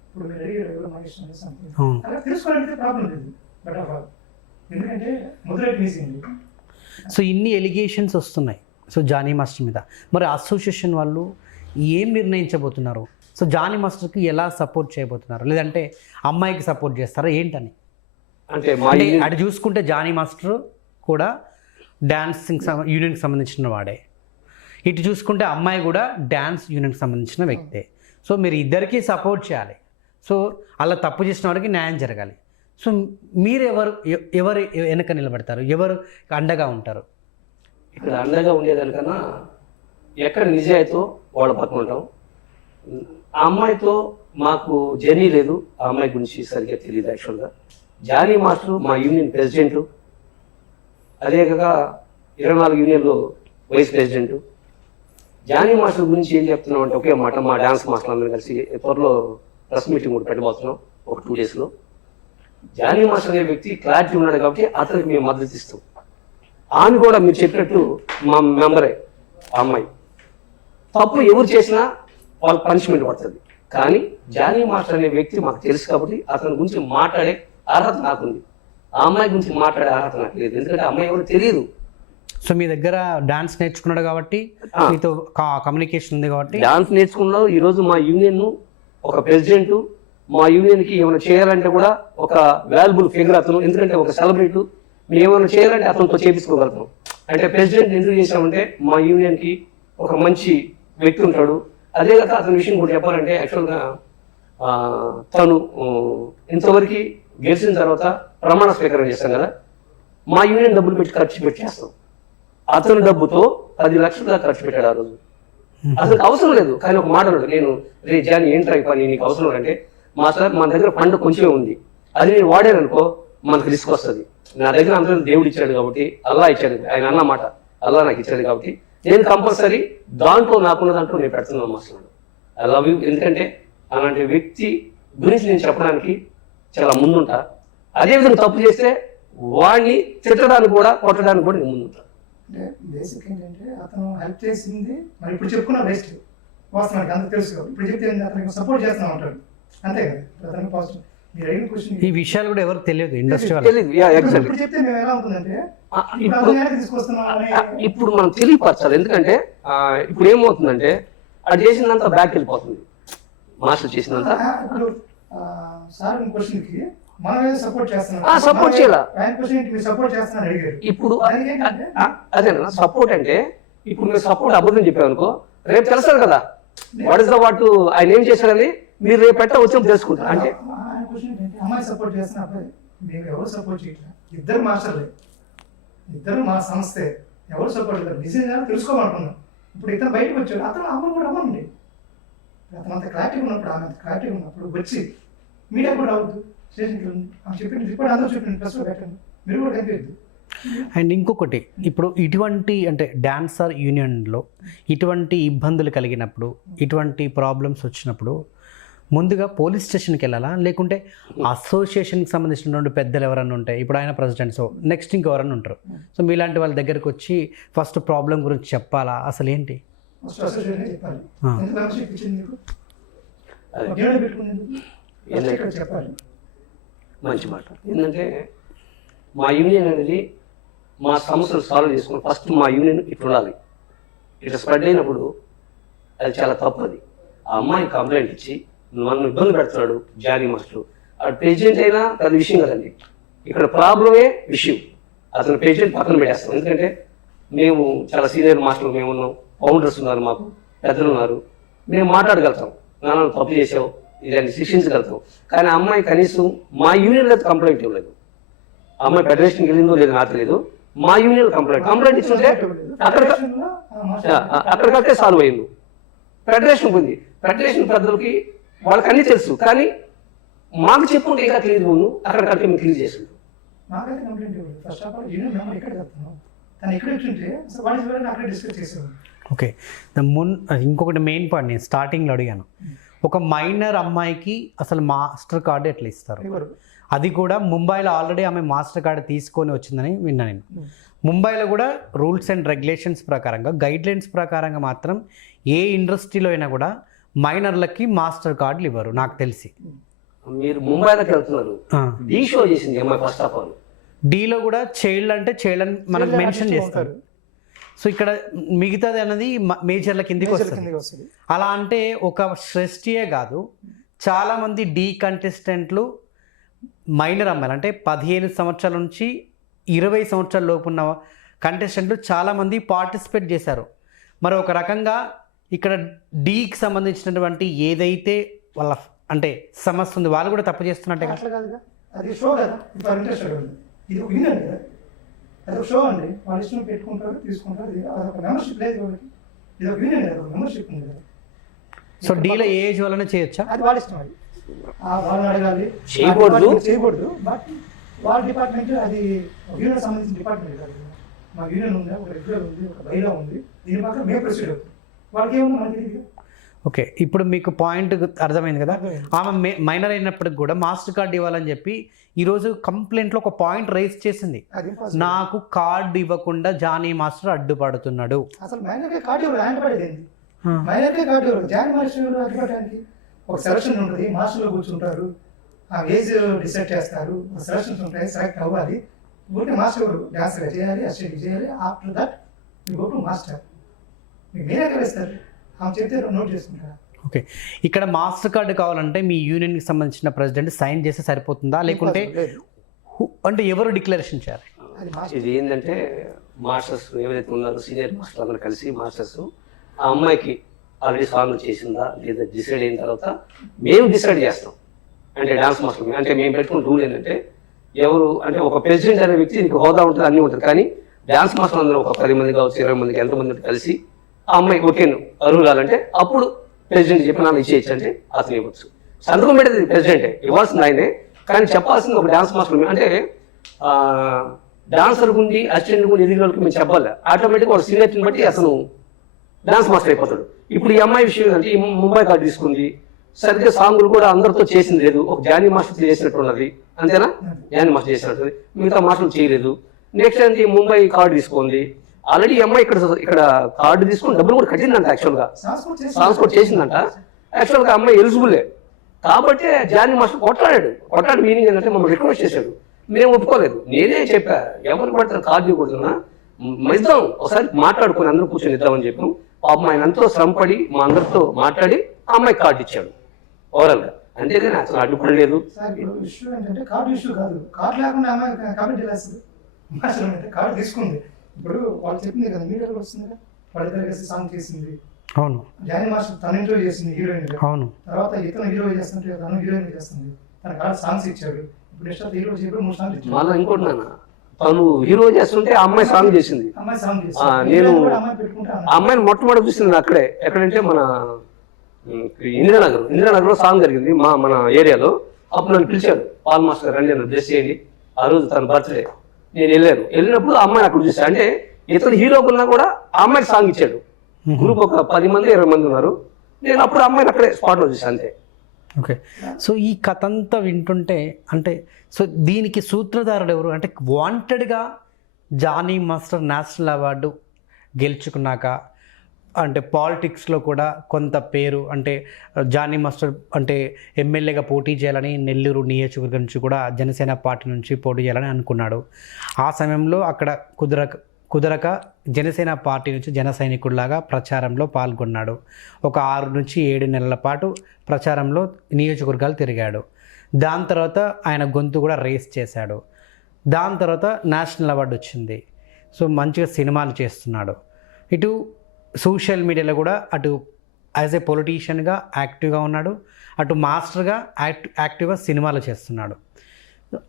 ఇప్పుడు మీరు అడిగారు ఎవరో మహేష్ అనేది సంథింగ్ అవును. అలా తెలుసుకోవాలంటే ప్రాబ్లం లేదు. బట్ ఆఫ్ ఆల్ ఎందుకంటే మొదలైతే ఈజీ. సో ఇన్ని ఎలిగేషన్స్ వస్తున్నాయి సో జానీ మాస్టర్ మీద, మరి అసోసియేషన్ వాళ్ళు ఏం నిర్ణయించబోతున్నారు? సో జానీ మాస్టర్కి ఎలా సపోర్ట్ చేయబోతున్నారు, లేదంటే అమ్మాయికి సపోర్ట్ చేస్తారా ఏంటని? అంటే మా అంటే అటు చూసుకుంటే జానీ మాస్టర్ కూడా డాన్సింగ్ యూనియన్కి సంబంధించిన వాడే, ఇటు చూసుకుంటే అమ్మాయి కూడా డ్యాన్స్ యూనియన్కి సంబంధించిన వ్యక్తే. సో మీరు ఇద్దరికీ సపోర్ట్ చేయాలి. సో అలా తప్పు చేసిన వాడికి న్యాయం జరగాలి. సో మీరు ఎవరు వెనక నిలబడతారు, ఎవరు అండగా ఉంటారు? ఇక్కడ అండగా ఉండేదానికన్నా ఎక్కడ నిజాయితీతో వాళ్ళ పక్కన ఉంటాం. ఆ అమ్మాయితో మాకు జర్నీ లేదు, ఆ అమ్మాయి గురించి సరిగ్గా తెలియదు. యాక్చువల్గా జానీ మాస్టర్ మా యూనియన్ ప్రెసిడెంటు, అదేకాక 24 యూనియన్లో వైస్ ప్రెసిడెంటు. జానీ మాస్టర్ గురించి ఏం చెప్తున్నాం అంటే ఒకే మాట, మా డాన్స్ మాస్టర్ అందరం కలిసి త్వరలో ప్రెస్ మీటింగ్ కూడా పెట్టబోతున్నాం ఒక 2 డేస్లో. జానీ మాస్టర్ అనే వ్యక్తి క్లారిటీ ఉన్నాడు కాబట్టి అతనికి మేము మద్దతు ఇస్తాం. ఆమె కూడా మీరు చెప్పినట్టు మా మెంబరే ఆ అమ్మాయి. తప్పు ఎవరు చేసినా వాళ్ళకి పనిష్మెంట్ పడుతుంది. కానీ జానీ మాస్టర్ అనే వ్యక్తి మాకు తెలుసు కాబట్టి అతని గురించి మాట్లాడే అర్హత నాకుంది. ఆ అమ్మాయి గురించి మాట్లాడే అర్హత నాకు లేదు, ఎందుకంటే అమ్మాయి ఎవరు తెలియదు. సో మీ దగ్గర డాన్స్ నేర్చుకున్నాడు కాబట్టి మీతో కమ్యూనికేషన్ ఉంది కాబట్టి డాన్స్ నేర్చుకున్నావు. ఈరోజు మా యూనియన్ ఒక ప్రెసిడెంట్, మా యూనియన్కి ఏమైనా చేయాలంటే కూడా ఒక వాల్యుబుల్ ఫిగర్ అతను, ఎందుకంటే ఒక సెలబ్రిటీ. మేము ఏమైనా చేయాలంటే అతనితో చేపించుకోగలుగుతాం. అంటే ప్రెసిడెంట్ ఎందుకు చేసామంటే మా యూనియన్కి ఒక మంచి వ్యక్తి ఉంటాడు. అదే కాక అతని విషయం కూడా చెప్పాలంటే యాక్చువల్గా తను ఇంతవరకు గెలిచిన తర్వాత ప్రమాణ స్వీకారం చేస్తాం కదా, మా యూనియన్ డబ్బులు పెట్టి ఖర్చు పెట్టేస్తాం. అతని డబ్బుతో 10 లక్షలు దాకా ఖర్చు పెట్టాడు ఆ రోజు. అతనికి అవసరం లేదు, కానీ ఒక మాట నేను రే జానీ ఏంట్రా పని నీకు అవసరం అంటే, మా సార్ మన దగ్గర ఫండ్ కొంచెమే ఉంది, అది నేను వాడాను అనుకో మనకు రిస్క్ వస్తుంది. నా దగ్గర అందరూ దేవుడు ఇచ్చాడు కాబట్టి, అల్లా ఇచ్చాడు, ఆయన అన్నమాట అల్లా నాకు ఇచ్చాడు కాబట్టి నేను కంపల్సరీ దాంట్లో నాకున్న దాంట్లో నేను పెడుతున్నాను అసలు. I love you. ఎందుకంటే అలాంటి వ్యక్తి గురించి నేను చెప్పడానికి చాలా ముందుంటా. అదేవిధంగా తప్పు చేస్తే వాడిని తిట్టడానికి కూడా కొట్టడానికి కూడా నేను ముందుంటా. అంటే బేసిక్ ఏంటంటే అతను హెల్ప్ చేసింది మరి ఇప్పుడు చెప్పుకున్న వేస్ట్, వాస్తవానికి అంత తెలుసు. ఇప్పుడు చెప్తే అతనికి సపోర్ట్ చేస్తున్నాం అంటాడు, అంతే కదా. అతనికి పాజిటివ్ మీరు అడిగిన క్వశ్చన్ ఈ విషయాలు కూడా ఎవరు తెలియదు ఇండస్ట్రీ వాళ్ళు. తెలియదు. ఇప్పుడు చెప్తే మేము ఎలా ఉంటుందంటే తీసుకొస్తున్నాం అని ఇప్పుడు మనం తెలియపరచాలి. ఎందుకంటే ఇప్పుడు ఏమవుతుందంటే అది చేసినంత బ్యాక్ వెళ్ళిపోతుంది. మాస్టర్ చేసినంత ఇప్పుడు సార్ క్వశ్చన్కి మనమే సపోర్ట్ చేస్తున్నాం, సపోర్ట్ చేయాలి. ఆయన క్వశ్చన్ మీరు సపోర్ట్ చేస్తున్నాను అడిగారు. ఇప్పుడు అదేనా సపోర్ట్ అంటే, ఇప్పుడు మీరు సపోర్ట్ అబద్ధం చెప్పామనుకో రేపు తెలుస్తారు కదా వాట్ ఇస్ ద వాట్ ఆయన ఏం చేశాడని మీరు రేపు పెట్ట వచ్చి తెలుసుకుంటారు. అంటే ఆయన క్వశ్చన్ ఏంటంటే అమ్మాయి సపోర్ట్ చేస్తున్న అబ్బాయి మేము ఎవరు సపోర్ట్ చేయట్లేదు, ఇద్దరు మాస్టర్లే, ఇద్దరు మా సంస్థే, ఎవరు సపోర్ట్ చేస్తారు నిజంగా తెలుసుకోవాలనుకున్నాం. ఇప్పుడు ఇతను బయటకు వచ్చాడు, అతను అమ్మ కూడా అమ్మండి, అతను అంత క్లారిటీ ఉన్నప్పుడు ఆమె అంత క్లారిటీ ఉన్నప్పుడు వచ్చి మీడియా కూడా రావద్దు, స్టేషన్కి చెప్పండి, రిపోర్ట్ అందరూ చెప్పండి, ప్రెస్లో పెట్టండి, మీరు కూడా కనిపించద్దు. అండ్ ఇంకొకటి, ఇప్పుడు ఇటువంటి అంటే డాన్సర్ యూనియన్లో ఇటువంటి ఇబ్బందులు కలిగినప్పుడు, ఇటువంటి ప్రాబ్లమ్స్ వచ్చినప్పుడు ముందుగా పోలీస్ స్టేషన్కి వెళ్ళాలా, లేకుంటే అసోసియేషన్కి సంబంధించినటువంటి పెద్దలు ఎవరన్నా ఉంటాయి, ఇప్పుడు ఆయన ప్రెసిడెంట్, సో నెక్స్ట్ ఇంకెవరన్నా ఉంటారు, సో మీలాంటి వాళ్ళ దగ్గరకు వచ్చి ఫస్ట్ ప్రాబ్లం గురించి చెప్పాలా, అసలు ఏంటి? ఫస్ట్ అసోసియేషన్ చెప్పాలి, ఎందుకు మెంబర్షిప్ ఇచ్చింది మీకు, పెట్టుకునేందుకు చెప్పాలి. మంచి మాట. ఏంటంటే మా యూనియన్ అనేది మా సమస్యలు సాల్వ్ చేసుకుని ఫస్ట్ మా యూనియన్ ఇట్లా ఉండాలి. ఇట్లా స్ప్రెడ్ అయినప్పుడు అది చాలా తప్పు. అది ఆ అమ్మాయి కంప్లైంట్ ఇచ్చి నన్ను ఇబ్బంది పెడుతున్నాడు జానీ మాస్టర్, అటు ప్రెసిడెంట్ అయినా అది విషయం కదండి. ఇక్కడ ప్రాబ్లమే విషయం. అతను ప్రెసిడెంట్ పక్కన పెట్టేస్తాం, ఎందుకంటే మేము చాలా సీనియర్ మాస్టర్లు మేము ఉన్నాం, ఫౌండర్స్ ఉన్నారు, మాకు పెద్దలు ఉన్నారు, మేము మాట్లాడగలుగుతాం, నాన్న తప్పు చేసావు ఇదాన్ని శిక్షించగలుగుతాం. కానీ అమ్మాయి కనీసం మా యూనియన్లో కంప్లైంట్ ఇవ్వలేదు. అమ్మాయి ఫెడరేషన్కి వెళ్ళిందో లేదో నాకు తెలియదు, మా యూనియన్ కంప్లైంట్ ఇచ్చుంటే అక్కడికక్కడే సాల్వ్ అయింది. ఫెడరేషన్ ఉంది, ఫెడరేషన్ పెద్దలకి వాళ్ళకి అన్నీ తెలుసు, కానీ మాకు చెప్పుకుంటే ఇంకా క్లియర్ ఉండు, అక్కడ కరెక్ట్గా మేము క్లియర్ చేసిండు. నాకైతే కంప్లైంట్ ఇవ్వలేదు. First of all union member ఇక్కడ చెప్తున్నాం, తను ఇక్కడ వచ్చింటే సో వాడి వల్ల అక్కడ డిస్కస్ చేసేవాడు. ఓకే, ఇంకొకటి మెయిన్ పాయింట్ నేను స్టార్టింగ్లో అడిగాను, ఒక మైనర్ అమ్మాయికి అసలు మాస్టర్ కార్డు ఎట్లా ఇస్తారు? ఎవరు అది కూడా ముంబైలో ఆల్రెడీ ఆమె మాస్టర్ కార్డు తీసుకొని వచ్చిందని విన్నా నేను. ముంబైలో కూడా రూల్స్ అండ్ రెగ్యులేషన్స్ ప్రకారంగా, గైడ్లైన్స్ ప్రకారంగా మాత్రం ఏ ఇండస్ట్రీలో అయినా కూడా మైనర్లకి మాస్టర్ కార్డులు ఇవ్వరు నాకు తెలిసి. మీరు ముంబైలోకి వెళ్తున్నారు, డీ షో చేసింది అమ్మాయి ఫస్ట్ ఆఫ్ ఆల్. డీలో కూడా చైల్డ్ అంటే చైల్డ్ అని మనకు మెన్షన్ చేస్తారు. సో ఇక్కడ మిగతాది అనేది మేజర్ల కిందికి వస్తుంది. అలా అంటే ఒక సృష్టియే కాదు, చాలామంది డీ కంటెస్టెంట్లు మైనర్ అమ్మాయిలు అంటే 15 సంవత్సరాల నుంచి 20 సంవత్సరాల లోపు ఉన్న కంటెస్టెంట్లు చాలామంది పార్టిసిపేట్ చేశారు. మరి ఒక రకంగా ఇక్కడ డీకి సంబంధించినటువంటి ఏదైతే వాళ్ళ అంటే సమస్య ఉంది వాళ్ళు కూడా తప్పు చేస్తున్నట్టే కదా. అట్లా కాదుగా, అది షో కదా, ఇప్పుడు ఇంట్రెస్టెడ్ ఉంది, ఇది ఒక యూనియన్ కదా, అది ఒక షో అండి, వాళ్ళ ఇష్టం పెట్టుకుంటారు తీసుకుంటారు, అదొక మెంబర్షిప్ లేదు వాళ్ళకి, ఇది ఒక యూనియన్ కదా, ఒక మెంబర్షిప్ ఉంది కదా. సో డీలో ఏ ఏజ్ వల్లనే చేయొచ్చా? అది వాళ్ళ ఇష్టం, అది వాళ్ళని అడగాలి, చేయకూడదు. బట్ వాళ్ళ డిపార్ట్మెంట్ అది యూనియన్ సంబంధించిన డిపార్ట్మెంట్ కాదు. మా యూనియన్ ఉంది, ఒక రెగ్యులర్ ఉంది, ఒక బైలా ఉంది, దీని పక్కన మేము ప్రొసీడ్ అవుతుంది. వాళ్ళకి ఏమన్నా మనకి తెలియదు. ఓకే, ఇప్పుడు మీకు పాయింట్ అర్థమైంది కదా. ఆమె మైనర్ అయినప్పటికి కూడా మాస్టర్ కార్డు ఇవ్వాలని చెప్పి ఈరోజు కంప్లైంట్లో ఒక పాయింట్ రైజ్ చేసింది, నాకు కార్డు ఇవ్వకుండా జానీ మాస్టర్ అడ్డుపడుతున్నాడు. అసలు మైనర్కే కార్డు ఇవ్వరు, ఆయన పడేది మైనర్కే కార్డు ఇవ్వరు, జానీ మాస్టర్ అడ్డుపడడానికి ఒక సెలక్షన్ ఉంటుంది, మాస్టర్లో కూర్చుంటారు, ఆ ఏజ్ డిసైడ్ చేస్తారు, సెలక్షన్స్ ఉంటాయి, సెలెక్ట్ అవ్వాలి. ఊరికి మాస్టర్ ఎవరు డాన్స్గా చేయాలి, అసిస్టెంట్ చేయాలి, after that me go to master, మీకు మీరే కలిస్తారు, ఆమె చెప్తే నోట్ చేసుకుంటారా. ఓకే, ఇక్కడ మాస్టర్ కార్డు కావాలంటే మీ యూనియన్కి సంబంధించిన ప్రెసిడెంట్ సైన్ చేస్తే సరిపోతుందా, లేకుంటే అంటే ఎవరు డిక్లరేషన్ చేయాలి? ఇది ఏంటంటే మాస్టర్స్ ఎవరైతే ఉన్నారో సీనియర్ మాస్టర్లు అందరూ కలిసి మాస్టర్స్ ఆ అమ్మాయికి ఆల్రెడీ సాంగ్ చేసిందా లేదా డిసైడ్ అయిన తర్వాత మేము డిసైడ్ చేస్తాం. అంటే డాన్స్ మాస్టర్ అంటే మేము పెట్టుకున్న రూల్ ఏంటంటే ఎవరు అంటే ఒక ప్రెసిడెంట్ అనే వ్యక్తి నీకు హోదా ఉంటుంది, అన్నీ ఉంటుంది, కానీ డాన్స్ మాస్టర్ అందరూ ఒక 10 మంది కావచ్చు, 20 మందికి ఎంతమంది కలిసి ఆ అమ్మాయికి ఓకే అరువు కావాలంటే అప్పుడు ప్రెసిడెంట్ చెప్పిన ఇచ్చేయచ్చు అంటే అతను ఇవ్వచ్చు. సంతకం పెట్టేది ప్రెసిడెంటే, ఇవ్వాల్సింది ఆయనే, కానీ చెప్పాల్సింది ఒక డాన్స్ మాస్టర్. అంటే డాన్సర్ గుండి అసిస్టెంట్ గుండి ఎదిగిన వాళ్ళకి మేము చెప్పాలి, ఆటోమేటిక్గా ఒక సీనియర్ని బట్టి అతను డాన్స్ మాస్టర్ అయిపోతాడు. ఇప్పుడు ఈ అమ్మాయి విషయం ఏంటంటే ఈ ముంబై కార్డు తీసుకుంది, సరిగ్గా సాంగులు కూడా అందరితో చేసింది లేదు, ఒక జానీ మాస్టర్ చేసినట్టు ఉన్నది, అంతేనా, జానీ మాస్టర్ చేసినట్టు, మిగతా మాస్టర్లు చేయలేదు. నెక్స్ట్ ఏంటి ముంబై కార్డు తీసుకుంది, ఆల్రెడీ ఈ అమ్మాయి ఇక్కడ కార్డు తీసుకుని డబ్బులు కూడా కట్టిందంట, యాక్చువల్గా ట్రాన్స్పోర్ట్ చేసిందంట. యాక్చువల్గా అమ్మాయి ఎలిజిబులే, కాబట్టి జానీ మాస్టర్ కొట్లాడు మీనింగ్ ఏంటంటే మమ్మల్ని రిక్వెస్ట్ చేశాడు, మేము ఒప్పుకోలేదు. నేనే చెప్పా ఎవరు పడతారు కార్డు ఇవ్వకూడదున్నా, ఇద్దాం ఒకసారి మాట్లాడుకుని అందరూ కూర్చొని ఇద్దామని చెప్పాం. పాపం ఆయన ఎంతో శ్రమపడి మా అందరితో మాట్లాడి ఆ అమ్మాయికి కార్డు ఇచ్చాడు ఓవరాల్గా, అంతేగాని అసలు అడ్డుపడలేదు. ఇష్యూ ఏంటంటే కార్డు ఇష్యూ కాదు, కార్డు లేకుండా అమ్మాయి కాబట్టి కార్డు తీసుకుంది. ఇప్పుడు వాళ్ళు చెప్పింది కదా, మీడియాలో వస్తుంది కదా, వాళ్ళిద్దరు కలిసి సాంగ్ చేసింది, అవును, జానీ మాస్టర్ తన ఇంటర్వ్యూ చేసింది హీరోయిన్, అవును, తర్వాత ఇతను హీరో చేస్తుంటే తను హీరోయిన్ చేస్తుంది, తన కార్డు సాంగ్స్ ఇచ్చాడు. ఇప్పుడు నెక్స్ట్ హీరో చెప్పి 3 సాంగ్స్ ఇచ్చాడు. మళ్ళీ ఇంకోటి నాన్న, తను హీరో చేస్తుంటే ఆ అమ్మాయి సాంగ్ చేసింది. అమ్మాయి సాంగ్ నేను పెట్టుకుంటా అమ్మాయిని మొట్టమొదటి చూసింది అక్కడే, ఎక్కడంటే మన ఇందిరానగర్లో సాంగ్ జరిగింది మన ఏరియాలో. అప్పుడు నన్ను పిలిచాడు, పాల్ మాస్టర్ రండి నన్ను డ్రెస్ చేయండి, ఆ రోజు తన బర్త్డే. నేను వెళ్ళినప్పుడు ఆ అమ్మాయిని అక్కడ చూసాను. అంటే ఇతను హీరోగా ఉన్నా కూడా ఆ అమ్మాయికి సాంగ్ ఇచ్చాడు. గ్రూప్ ఒక 10 మంది 20 మంది ఉన్నారు, నేను అప్పుడు అమ్మాయిని అక్కడే స్పాట్లో చూసాను అంతే. ఓకే, సో ఈ కథ అంతా వింటుంటే అంటే సో దీనికి సూత్రధారుడు ఎవరు అంటే వాంటెడ్గా జానీ మాస్టర్ నేషనల్ అవార్డు గెలుచుకున్నాక అంటే పాలిటిక్స్లో కూడా కొంత పేరు అంటే జానీ మాస్టర్ అంటే ఎమ్మెల్యేగా పోటీ చేయాలని నెల్లూరు నియోజకవర్గం నుంచి కూడా జనసేన పార్టీ నుంచి పోటీ చేయాలని అనుకున్నాడు. ఆ సమయంలో అక్కడ కుదరక జనసేన పార్టీ నుంచి జన సైనికుడిలాగా ప్రచారంలో పాల్గొన్నాడు. ఒక 6 నుంచి 7 నెలల పాటు ప్రచారంలో నియోజకవర్గాలు తిరిగాడు. దాని తర్వాత ఆయన గొంతు కూడా రేస్ చేశాడు. దాని తర్వాత నేషనల్ అవార్డు వచ్చింది. సో మంచిగా సినిమాలు చేస్తున్నాడు. ఇటు సోషల్ మీడియాలో కూడా అటు యాజ్ ఏ పొలిటీషియన్గా యాక్టివ్గా ఉన్నాడు, అటు మాస్టర్గా యాక్టివ్గా సినిమాలు చేస్తున్నాడు.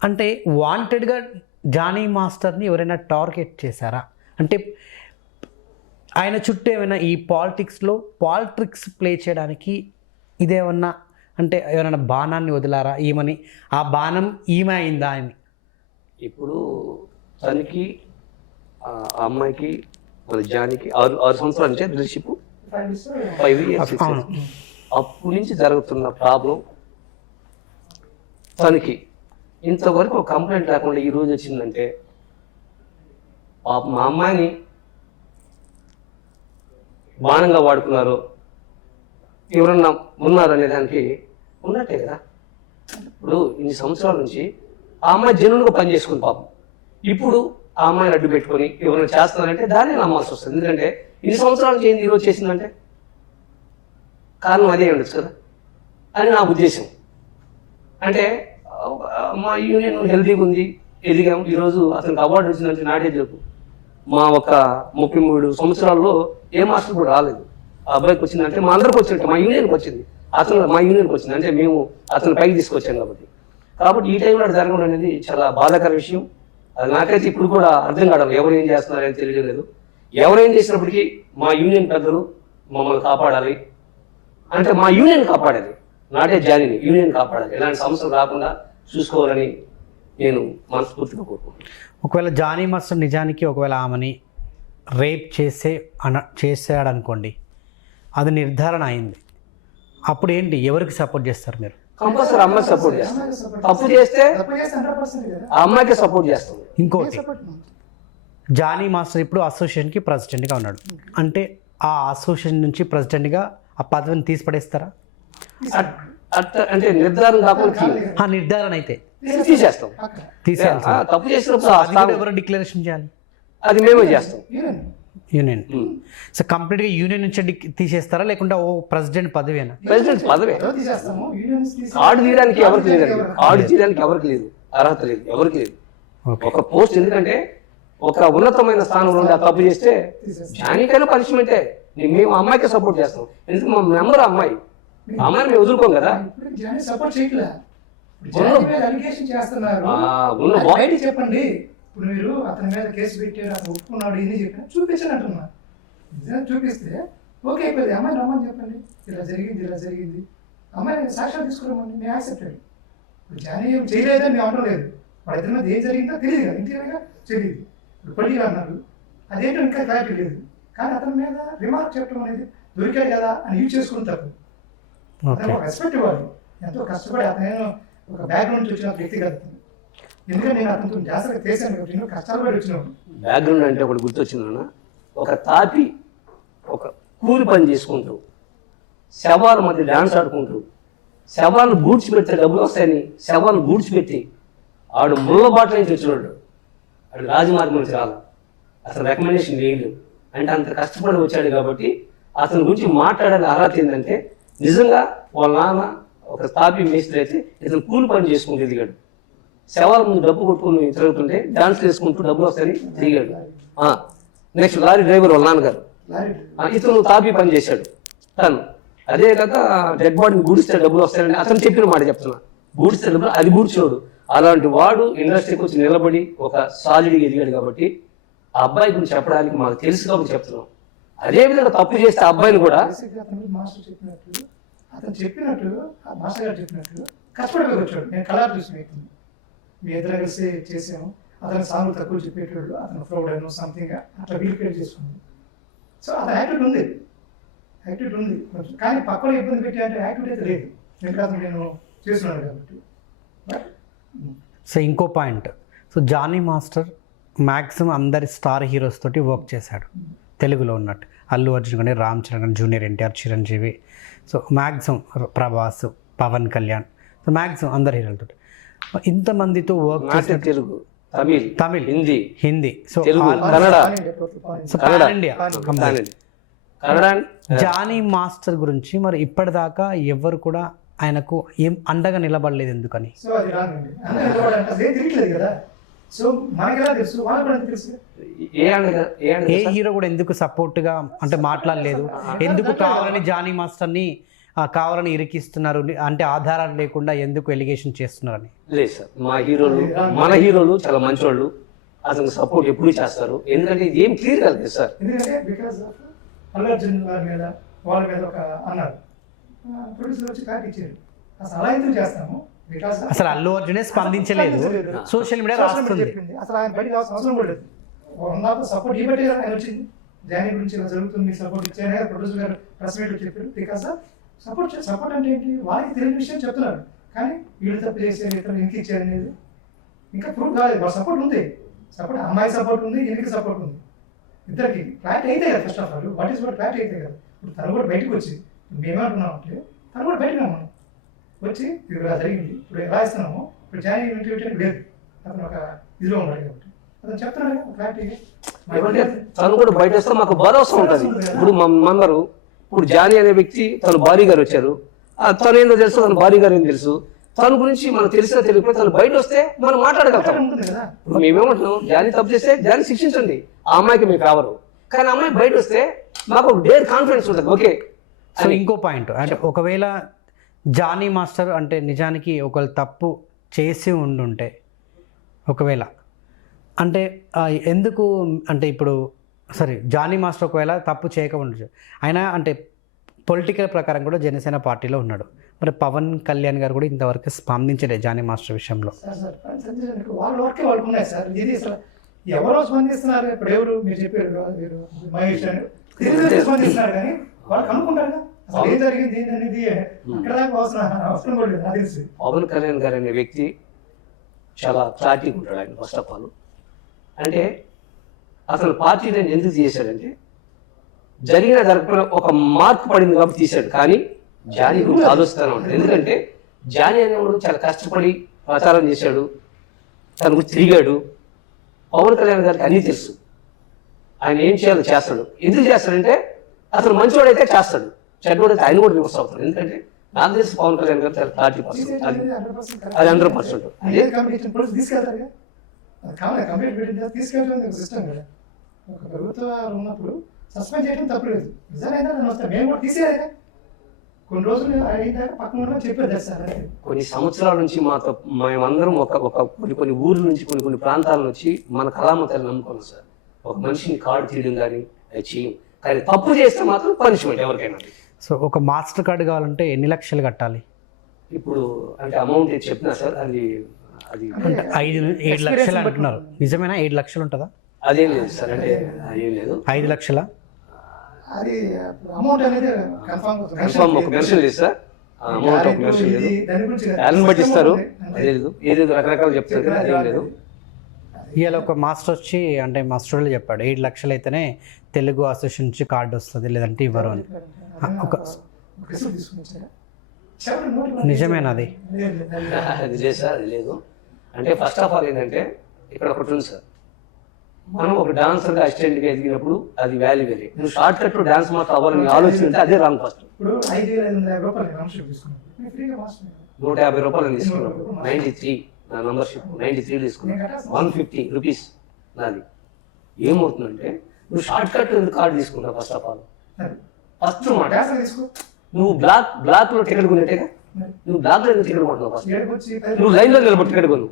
అంటే వాంటెడ్గా జానీ మాస్టర్ని ఎవరైనా టార్గెట్ చేశారా అంటే ఆయన చుట్టూ ఏమైనా ఈ పాలిటిక్స్ ప్లే చేయడానికి ఇదేమన్నా అంటే ఎవరైనా బాణాన్ని వదిలారా ఈమెని, ఆ బాణం ఈమె అయిందా అని? ఇప్పుడు తనకి ఆ అమ్మాయికి మన జానికి 6 సంవత్సరాల నుంచే రిలేషన్షిప్ 5 ఇయర్స్ అవును. అప్పటి నుంచి జరుగుతున్న ప్రాబ్లం తనకి ఇంతవరకు ఒక కంప్లైంట్ లేకుండా ఈ రోజు వచ్చిందంటే పాప మా అమ్మాయిని బాణంగా వాడుకున్నారు ఎవరన్నా ఉన్నారు అనే దానికి ఉన్నట్టే కదా. ఇప్పుడు ఇన్ని సంవత్సరాల నుంచి ఆ అమ్మాయి జనులుగా పనిచేసుకుని పాపం ఇప్పుడు ఆ అమ్మాయిని అడ్డు పెట్టుకొని ఎవరైనా చేస్తున్నారంటే దాన్ని నమ్మాల్సి వస్తుంది. ఎందుకంటే ఇన్ని సంవత్సరాల నుంచి ఏంది ఈరోజు చేసిందంటే కారణం అదే ఉండొచ్చు కదా అని నా ఉద్దేశం. అంటే మా యూనియన్ హెల్తీగా ఉంది, ఎదిగాము. ఈరోజు అతనికి అవార్డు వచ్చిందంటే నాటే చెప్పు మా ఒక 33 సంవత్సరాల్లో ఏ మాస్టర్ కూడా రాలేదు. ఆ అబ్బాయికి వచ్చిందంటే మా అందరికి వచ్చినట్టు మా యూనియన్కి వచ్చింది, అతను మా యూనియన్కి వచ్చింది అంటే మేము అతను పైకి తీసుకొచ్చాం కాబట్టి ఈ టైంలో అది జరగడం అనేది చాలా బాధాకర విషయం. అది నాకైతే ఇప్పుడు కూడా అర్థం కావడం ఎవరు ఏం చేస్తున్నారని తెలియలేదు. ఎవరేం చేసినప్పటికీ మా యూనియన్ పెద్దలు మమ్మల్ని కాపాడాలి అంటే మా యూనియన్ కాపాడాలి, నాటే జానీని యూనియన్ కాపాడాలి, ఇలాంటి సమస్యలు రాకుండా చూసుకోవాలని నేను మనస్ఫూర్తిగా కోరుకుంటున్నాను. ఒకవేళ జానీ మాస్టర్ నిజానికి ఒకవేళ ఆమెని రేప్ చేసాడనుకోండి, అది నిర్ధారణ అయింది, అప్పుడు ఏంటి, ఎవరికి సపోర్ట్ చేస్తారు మీరు? కంపల్సరీ అమ్మాయికి సపోర్ట్ చేస్తాం. తప్పు చేస్తే 100% కదా. ఆ అమ్మాయికి సపోర్ట్ చేస్తాం. ఇంకోటి, సపోర్ట్ జానీ మాస్టర్ ఇప్పుడు అసోసియేషన్కి ప్రెసిడెంట్గా ఉన్నాడు అంటే ఆ అసోసియేషన్ నుంచి ప్రెసిడెంట్గా ఆ పదవిని తీసి పడేస్తారా? అంటే నిర్ధారణ కాకుండా ఆ నిర్ధారణ అయితే తీసేస్తాం. తీసేయాలి. తప్పు చేసినప్పుడు అది కూడా ఎవరు డిక్లరేషన్ చేయాలి? అది మేమే చేస్తాం. యూనియన్. సో కంప్లీట్గా యూనియన్ నుంచి తీసేస్తారా లేకుంటే ఓ ప్రెసిడెంట్ పదవేనా? ప్రెసిడెంట్ పదవే. తీసేస్తాము. కార్డు తీయడానికి ఎవరికి లేదండి, కార్డు తీయడానికి ఎవరికి లేదు, అర్హత లేదు, ఎవరికి లేదు. ఒక పోస్ట్ ఎందుకంటే ఒక ఉన్నతమైన స్థానంలో ఉండి ఆ తప్పు చేస్తే జానికైనా పనిష్మెంటే. మేము అమ్మాయికి సపోర్ట్ చేస్తాం, ఎందుకంటే మా మెంబర్ అమ్మాయి, అమ్మాయిని మేము వదులుకోం కదా. సపోర్ట్ చేయట్లే, అలిగేషన్ చేస్తున్నారు. బయట చెప్పండి, ఇప్పుడు మీరు అతని మీద కేసు పెట్టారు, అతను ఒప్పుకున్నాడు, ఇన్ని చెప్పిన చూపించని అంటున్నా. నిజంగా చూపిస్తే ఓకే అయిపోయింది. అమ్మాయి రమ్మని చెప్పండి, ఇలా జరిగింది, అమ్మాయి సాక్ష్యాలు తీసుకురామండి, నేను యాక్సెప్టెడ్. ఇప్పుడు జానీ ఏం చేయలేదని మేము అనలేదు, వాడు ఇతని మీద ఏం జరిగిందో తెలియదు కదా, ఇంటిగా తెలియదు. ఇప్పుడు పొలిగా అన్నారు, అదేంటో ఇంకా క్లారిటీ లేదు. కానీ అతని మీద రిమార్క్ చెప్పడం అనేది దొరికాడు కదా అని యూజ్ చేసుకుని తప్పు. అతను ఒక రెస్పెక్ట్ ఇవ్వాలి. ఎంతో కష్టపడి అతను ఒక బ్యాక్గ్రౌండ్ నుంచి వచ్చిన వ్యక్తి కదా. ఎందుకంటే నేను అతనితో జాగ్రత్తగా చేశాను కాబట్టి నేను కష్టాలు పడి వచ్చినాను. బ్యాక్గ్రౌండ్ అంటే ఒకటి గుర్తొచ్చిందన్న, ఒక తాపి ఒక కూలి పని చేసుకుంటూ శవాల మధ్య డాన్స్ ఆడుకుంటూ శవాలను గూడ్చిపెడితే డబ్బులు వస్తాయని శవాలను గూడ్చిపెట్టి ఆడు ముళ్ళ బాట నుంచి వచ్చినాడు. ఆడు రాజమార్గం నుంచి రాల, అసలు రికమెండేషన్ లేదు అంటే అంత కష్టపడి వచ్చాడు. కాబట్టి అతని గురించి మాట్లాడాలి అర్హత ఏంటంటే నిజంగా వాళ్ళ నాన్న ఒక తాపి మేస్త్రి అయితే ఇతను కూలి పని చేసుకుంటూ ఎదిగాడు. శవాల ముందు డబ్బు కొట్టుకుని తిరుగుతుంటే డాన్స్ చేసుకుంటూ డబ్బులు వస్తాయని తిరిగాడు. నెక్స్ట్ లారీ డ్రైవర్ వాళ్ళ నాన్నగారు, ఇతను తాపి పని చేశాడు తను. అదే కాక డెడ్ బాడీని గూడిస్తే డబ్బులు వస్తాయని అతను చెప్పిన మాట చెప్తున్నా, గూడిస్తే డబ్బులు అది గూడ్చోడు. అలాంటి వాడు ఇండస్ట్రీకి వచ్చి నిలబడి ఒక సాలిడ్గా ఎదిగాడు. కాబట్టి ఆ అబ్బాయి గురించి చెప్పడానికి మాకు తెలుసు కాబట్టి చెప్తున్నాం. అదేవిధంగా తప్పు చేస్తే ఆ అబ్బాయిని కూడా మాస్టర్ చెప్పినట్టు మాస్టర్ గారు చెప్పినట్టు కష్టపడిపోయి వచ్చాడు. నేను కలర్ చూసిన వ్యక్తిని, మీ ఇద్దరు కలిసి చేసాము. అతను సాంగ్లు తక్కువ చెప్పేటోడు, అతను ఫ్రౌడ్ అయినా సంథింగ్ అట్లా వీలు క్రియేట్ చేసుకున్నాడు. సో అతను యాక్టివిటీ ఉంది కొంచెం, కానీ పక్కన ఇబ్బంది పెట్టి అంటే యాక్టివిటీ అయితే లేదు, ఎందుకంటే నేను చేస్తున్నాను కాబట్టి. సో ఇంకో point, so Jani master maximum అందరి స్టార్ హీరోస్ తోటి వర్క్ చేశాడు తెలుగులో ఉన్నట్టు. అల్లు అర్జున్ కానీ, రామ్ చరణ్ కానీ, junior NTR, Chiranjeevi, so maximum Prabhas, Pawan Kalyan, so maximum అందరు హీరోలతో ఇంతమందితో వర్క్ చేసిన తెలుగు, తమిళ్, హిందీ, సో కన్నడ. జానీ మాస్టర్ గురించి మరి ఇప్పటిదాకా ఎవరు కూడా ఆయనకు ఏం అండగా నిలబడలేదు, ఎందుకని? సో అది రానండి, అదే తెలియట్లేదు కదా. సో మనకెలా తెలుసు, వాళ్ళకి కూడా తెలుసు. ఏ హీరో కూడా ఎందుకు సపోర్ట్గా అంటే మాట్లాడలేదు, ఎందుకు కావాలని జానీ మాస్టర్ని కావాలని ఇరికిస్తున్నారు అంటే ఆధారాలు లేకుండా ఎందుకు ఎలిగేషన్ చేస్తున్నారని? లేదు సార్, మన హీరోలు చాలా మంచోళ్ళు, అతనికి సపోర్ట్ ఎప్పుడు చేస్తారు. ఎందుకంటే ఇది ఏం క్లియర్ కాదు సార్. ఎందుకంటే బికాస్ ఆఫ్ అల్లు అర్జున్ వాళ్ళ మీద ఒక అన్నారు, ప్రొడ్యూసర్ వచ్చి కార్డు ఇచ్చారు. అసలు అలా ఎందుకు చేస్తాము? బికాస్ అసలు అల్లు అర్జునే స్పందించలేదు, సోషల్ మీడియా రాస్తుంది. చెప్పింది. అసలు ఆయన బయటకు రావాల్సిన అవసరం కూడా లేదు. నాకు సపోర్ట్ ఇవ్వటే కదా ఆయన వచ్చింది. జానీ గురించి ఇలా జరుగుతుంది, మీకు సపోర్ట్ ఇచ్చారు కదా ప్రొడ్యూసర్ గారు ప్రెస్ మీట్లో చెప్పారు. బికాస్ సపోర్ట్ అంటే ఏంటి? వాళ్ళకి తెలియని విషయం చెప్తున్నారు, కానీ వీళ్ళు తప్పు చేశారు, ఇతరులు ఇంక ఇచ్చారు అనేది ఇంకా ప్రూఫ్ కాలేదు. వాళ్ళ సపోర్ట్ ఉంది, సపోర్ట్ అమ్మాయి సపోర్ట్ ఉంది, ఈయనకి సపోర్ట్ ఉంది. ఇద్దరికి ఫ్లాట్ అయితే కదా first of all. What is what flat అయితే కదా. ఇప్పుడు తను కూడా బయటకు వచ్చి మేమేమంటున్నాం అంటే తను కూడా బయటకు మనం వచ్చి ఇది ఇలా జరిగింది, ఇప్పుడు ఎలా ఇస్తున్నాము, ఇప్పుడు జాయిన్ ఇంటర్వ్యూ లేదు, అతను ఒక ఇదిలో ఉన్నాడు కాబట్టి అతను చెప్తున్నాడు ఫ్లాట్. ఏమంటే తను కూడా బయట వస్తే మాకు భరోసా ఉంటుంది. ఇప్పుడు మనందరూ ఇప్పుడు జానీ అనే వ్యక్తి తను భార్య గారు వచ్చారు, తను ఏందో తెలుసు, తన భార్య గారు ఏం తెలుసు, తన గురించి మనకు తెలిసినా తెలియకపోతే తను బయట వస్తే మనం మాట్లాడగలుగుతాం. ఇప్పుడు మేమేమంటున్నాం, జానీ తప్పు చేస్తే జానీ శిక్షించండి, ఆ అమ్మాయికి మీకు కావరు, కానీ అమ్మాయి బయట వస్తే మాకు డేర్ కాన్ఫిడెన్స్ ఉంటుంది. ఓకే. సో ఇంకో పాయింట్ అంటే ఒకవేళ జానీ మాస్టర్ అంటే నిజానికి ఒకళ్ళు తప్పు చేసి ఉండుంటే ఒకవేళ అంటే ఎందుకు అంటే ఇప్పుడు సరే జానీ మాస్టర్ ఒకవేళ తప్పు చేయకుండా ఆయన అంటే పొలిటికల్ ప్రకారం కూడా జనసేన పార్టీలో ఉన్నాడు, మరి పవన్ కళ్యాణ్ గారు కూడా ఇంతవరకు స్పందించలేదు జానీ మాస్టర్ విషయంలో. వాళ్ళ వర్కే వాళ్ళకు ఉన్నాయి సార్. ఇది అసలు ఎవరో స్పందిస్తున్నారు. ఇప్పుడు ఎవరు మీరు చెప్పారు మహేష్ అని స్పందిస్తున్నారు, కానీ వాళ్ళు కనుక్కుంటారు అసలు ఏం జరిగింది ఏంటనేది అక్కడ దాకా అవసరం కూడా లేదు నాకు తెలిసి. పవన్ కళ్యాణ్ గారు అనే వ్యక్తి చాలా క్లారిటీ ఉంటాడు. ఆయన ఫస్ట్ ఆఫ్ ఆల్ అంటే అసలు పార్టీ నేను ఎందుకు తీసాడంటే జరగకపోయినా ఒక మార్క్ పడింది కాబట్టి తీశాడు, కానీ జానీ గురించి ఆలోచిస్తూనే ఉంటాడు. ఎందుకంటే జానీ అనేవాడు చాలా కష్టపడి ప్రచారం చేశాడు, తన గురించి తిరిగాడు. పవన్ కళ్యాణ్ గారికి అన్నీ తెలుసు, ఆయన ఏం చేయాలో చేస్తాడు. ఎందుకు చేస్తాడంటే అసలు మంచివాడైతే చేస్తాడు, చెడ్డవాడైతే ఆయన కూడా రివర్స్ అవుతాడు. ఎందుకంటే నాకు తెలిసి పవన్ కళ్యాణ్ గారు చాలా క్లారిటీ పర్సెంట్, అది 100%. అదే తీసుకెళ్తారు కంప్లీట్ పెట్టిన తీసుకెళ్ళడం సిస్టమ్ కదా. ఒక ప్రభుత్వం ఉన్నప్పుడు సస్పెండ్ చేయడం తప్పలేదు. నిజాలైనా నేను వస్తాను, మేము కూడా తీసేయాలి. కొన్ని రోజులు అయిన పక్కన చెప్పేది సార్. కొన్ని సంవత్సరాల నుంచి మేమందరం కొన్ని ఊర్ల నుంచి కొన్ని ప్రాంతాల నుంచి మన కళామతాన్ని నమ్ముకున్నాం సార్. ఒక మనిషిని కార్డు తీయడం కానీ అది చేయం, కానీ తప్పు చేస్తే మాత్రం పనిష్మెంట్ ఎవరికైనా. సో ఒక మాస్టర్ కార్డు కావాలంటే ఎన్ని లక్షలు కట్టాలి? ఇప్పుడు అంటే అమౌంట్ చెప్పినా సార్, అది అంటే 5-7 లక్షలు అంటున్నారు, నిజమేనా? 7 లక్షలు ఉంటుందా? అదేం లేదు సార్, అంటే అదేం లేదు. 5 లక్షల అది అమౌంట్ అనేది కన్ఫర్మ్ ఒక మెన్షన్ లేదు సార్. అమౌంట్ ఒక మెన్షన్ లేదు, దాన్ని బట్టి ఇస్తారు. అదే లేదు, ఏదేదో రకరకాలు చెప్తారు కదా, అదేం లేదు. ఇవాళ ఒక మాస్టర్ వచ్చి అంటే మా స్టూడెంట్ చెప్పాడు 7 లక్షలు అయితేనే తెలుగు అసోసియేషన్ నుంచి కార్డు వస్తుంది, లేదంటే ఇవ్వరు అని. ఒక నిజమేనా అది? అది లేదు సార్, అది లేదు. అంటే ఫస్ట్ ఆఫ్ ఆల్ ఏంటంటే ఇక్కడ ఒకటి ఉంది సార్, మనం ఒక డాన్సర్గా అసిస్టెంట్గా ఎదిగినప్పుడు అది వాల్యూ వేరే. నువ్వు షార్ట్ కట్ డాన్స్ మాత్రం అవ్వాలని ఆలోచన ఉంటే అదే రాంగ్. ఫస్ట్ 150 రూపాయలు తీసుకున్నాను, 93 నా మెంబర్షిప్ 93 తీసుకున్నాను, 150 రూపీస్ నాది. ఏమవుతుందంటే నువ్వు షార్ట్ కట్ కార్డు తీసుకుంటావు. ఫస్ట్ ఆఫ్ ఆల్ ఫస్ట్ మాట నువ్వు బ్లాక్ లో టికెట్ కొన్నట్టేగా, నువ్వు బ్లాక్ లో టికెట్ కొంటున్నావు. ఫస్ట్ నువ్వు లైన్ లో నిలబడి టికెట్ కొను,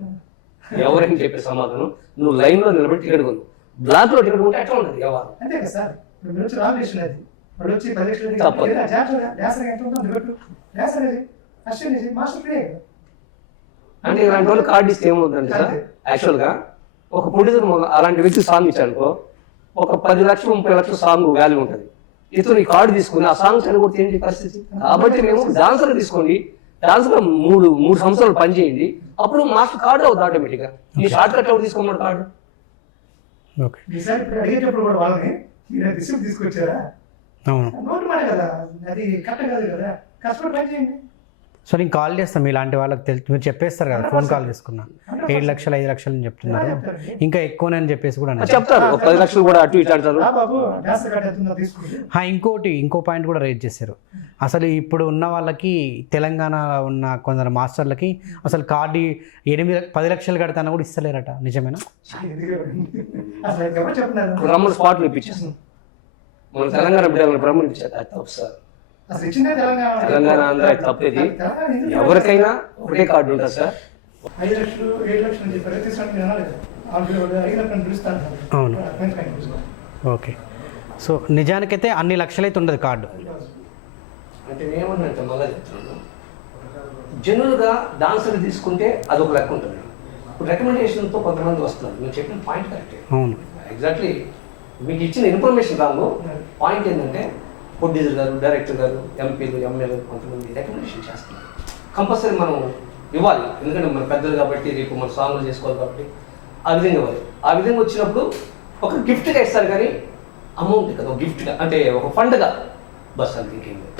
ఎవరైనా చెప్పే సమాధానం, నువ్వు లైన్ లో నిలబడి టికెట్ కొను. బ్లాక్ లో టికెట్ కొంటే ఎట్లా ఉంటుంది వ్యవహారం? అంటే ఇలాంటి వాళ్ళు కార్డు ఇస్తే ఏమవుతుందంటే సార్, యాక్చువల్గా ఒక ప్రొడ్యూసర్ అలాంటి వ్యక్తి సాంగ్ ఇచ్చానుకో, ఒక 10 లక్షలు 30 లక్షల సాంగ్ వాల్యూ ఉంటుంది. ఇతను ఈ కార్డు తీసుకుని ఆ సాంగ్ చనిపోతే ఏంటి పరిస్థితి? కాబట్టి మేము డాన్సర్ తీసుకోండి, డాన్సర్ మూడు సంవత్సరాలు పనిచేయండి, అప్పుడు మాస్టర్ కార్డు అవుతుంది ఆటోమేటిక్గా. ఈ షార్ట్ కట్ అవుట్ తీసుకోమన్నాడు కార్డు. అడిగేటప్పుడు కూడా వాళ్ళని రిసిప్ట్ తీసుకొచ్చారా? నోటు మాట కదా, అది కరెక్ట్ కాదు కదా, కష్టపడి పని చేయండి. సో నేను కాల్ చేస్తాను ఇలాంటి వాళ్ళకి మీరు చెప్పేస్తారు కదా, ఫోన్ కాల్ తీసుకున్నా 7 లక్షలు 5 లక్షలు అని చెప్తున్నారు, ఇంకా ఎక్కువనని చెప్పేసి కూడా చెప్తారు. 10 లక్షలు కూడా అటు ఇటు అంటారు. ఇంకో పాయింట్ కూడా రేజ్ చేశారు. అసలు ఇప్పుడు ఉన్న వాళ్ళకి తెలంగాణ ఉన్న కొందరు మాస్టర్లకి అసలు కార్డు 10 లక్షలు కడతాను కూడా ఇస్తలేరట, నిజమేనా? రమ్మని స్పాట్లు ఇప్పించేస్తాం. మన తెలంగాణ బిడ్డలను బ్రహ్మని ఇప్పించారు, అది తప్పు సార్. తెలంగాణ ఆంధ్ర తప్పేది. ఎవరికైనా ఒకటే కార్డు ఉంటుంది సార్. 5 లక్షలు 7 లక్షలు అవును, ఓకే. సో నిజానికైతే అన్ని లక్షలైతే ఉండదు కార్డు. అంటే నేనేమన్నంటే మళ్ళీ చెప్తున్నాను, జనరల్గా డాన్సర్ తీసుకుంటే అదొక లెక్క ఉంటుంది. ఇప్పుడు రికమెండేషన్తో కొంతమంది వస్తున్నారు. మీరు చెప్పిన పాయింట్ కరెక్టే, అవును. ఎగ్జాక్ట్లీ మీకు ఇచ్చిన ఇన్ఫర్మేషన్ రాము. పాయింట్ ఏంటంటే ప్రొడ్యూసర్ గారు, డైరెక్టర్ గారు, ఎంపీలు, ఎమ్మెల్యేలు కొంతమంది రికమెండేషన్ చేస్తున్నారు. కంపల్సరీ మనం ఇవ్వాలి, ఎందుకంటే మన పెద్దలు కాబట్టి, రేపు మన సాంగ్లు చేసుకోవాలి కాబట్టి ఆ విధంగా ఇవ్వాలి. ఆ విధంగా వచ్చినప్పుడు ఒక గిఫ్ట్గా ఇస్తారు, కానీ అమౌంట్ కదా, ఒక గిఫ్ట్గా అంటే ఒక ఫండ్గా బస్ అంత ఇంకేం లేదు.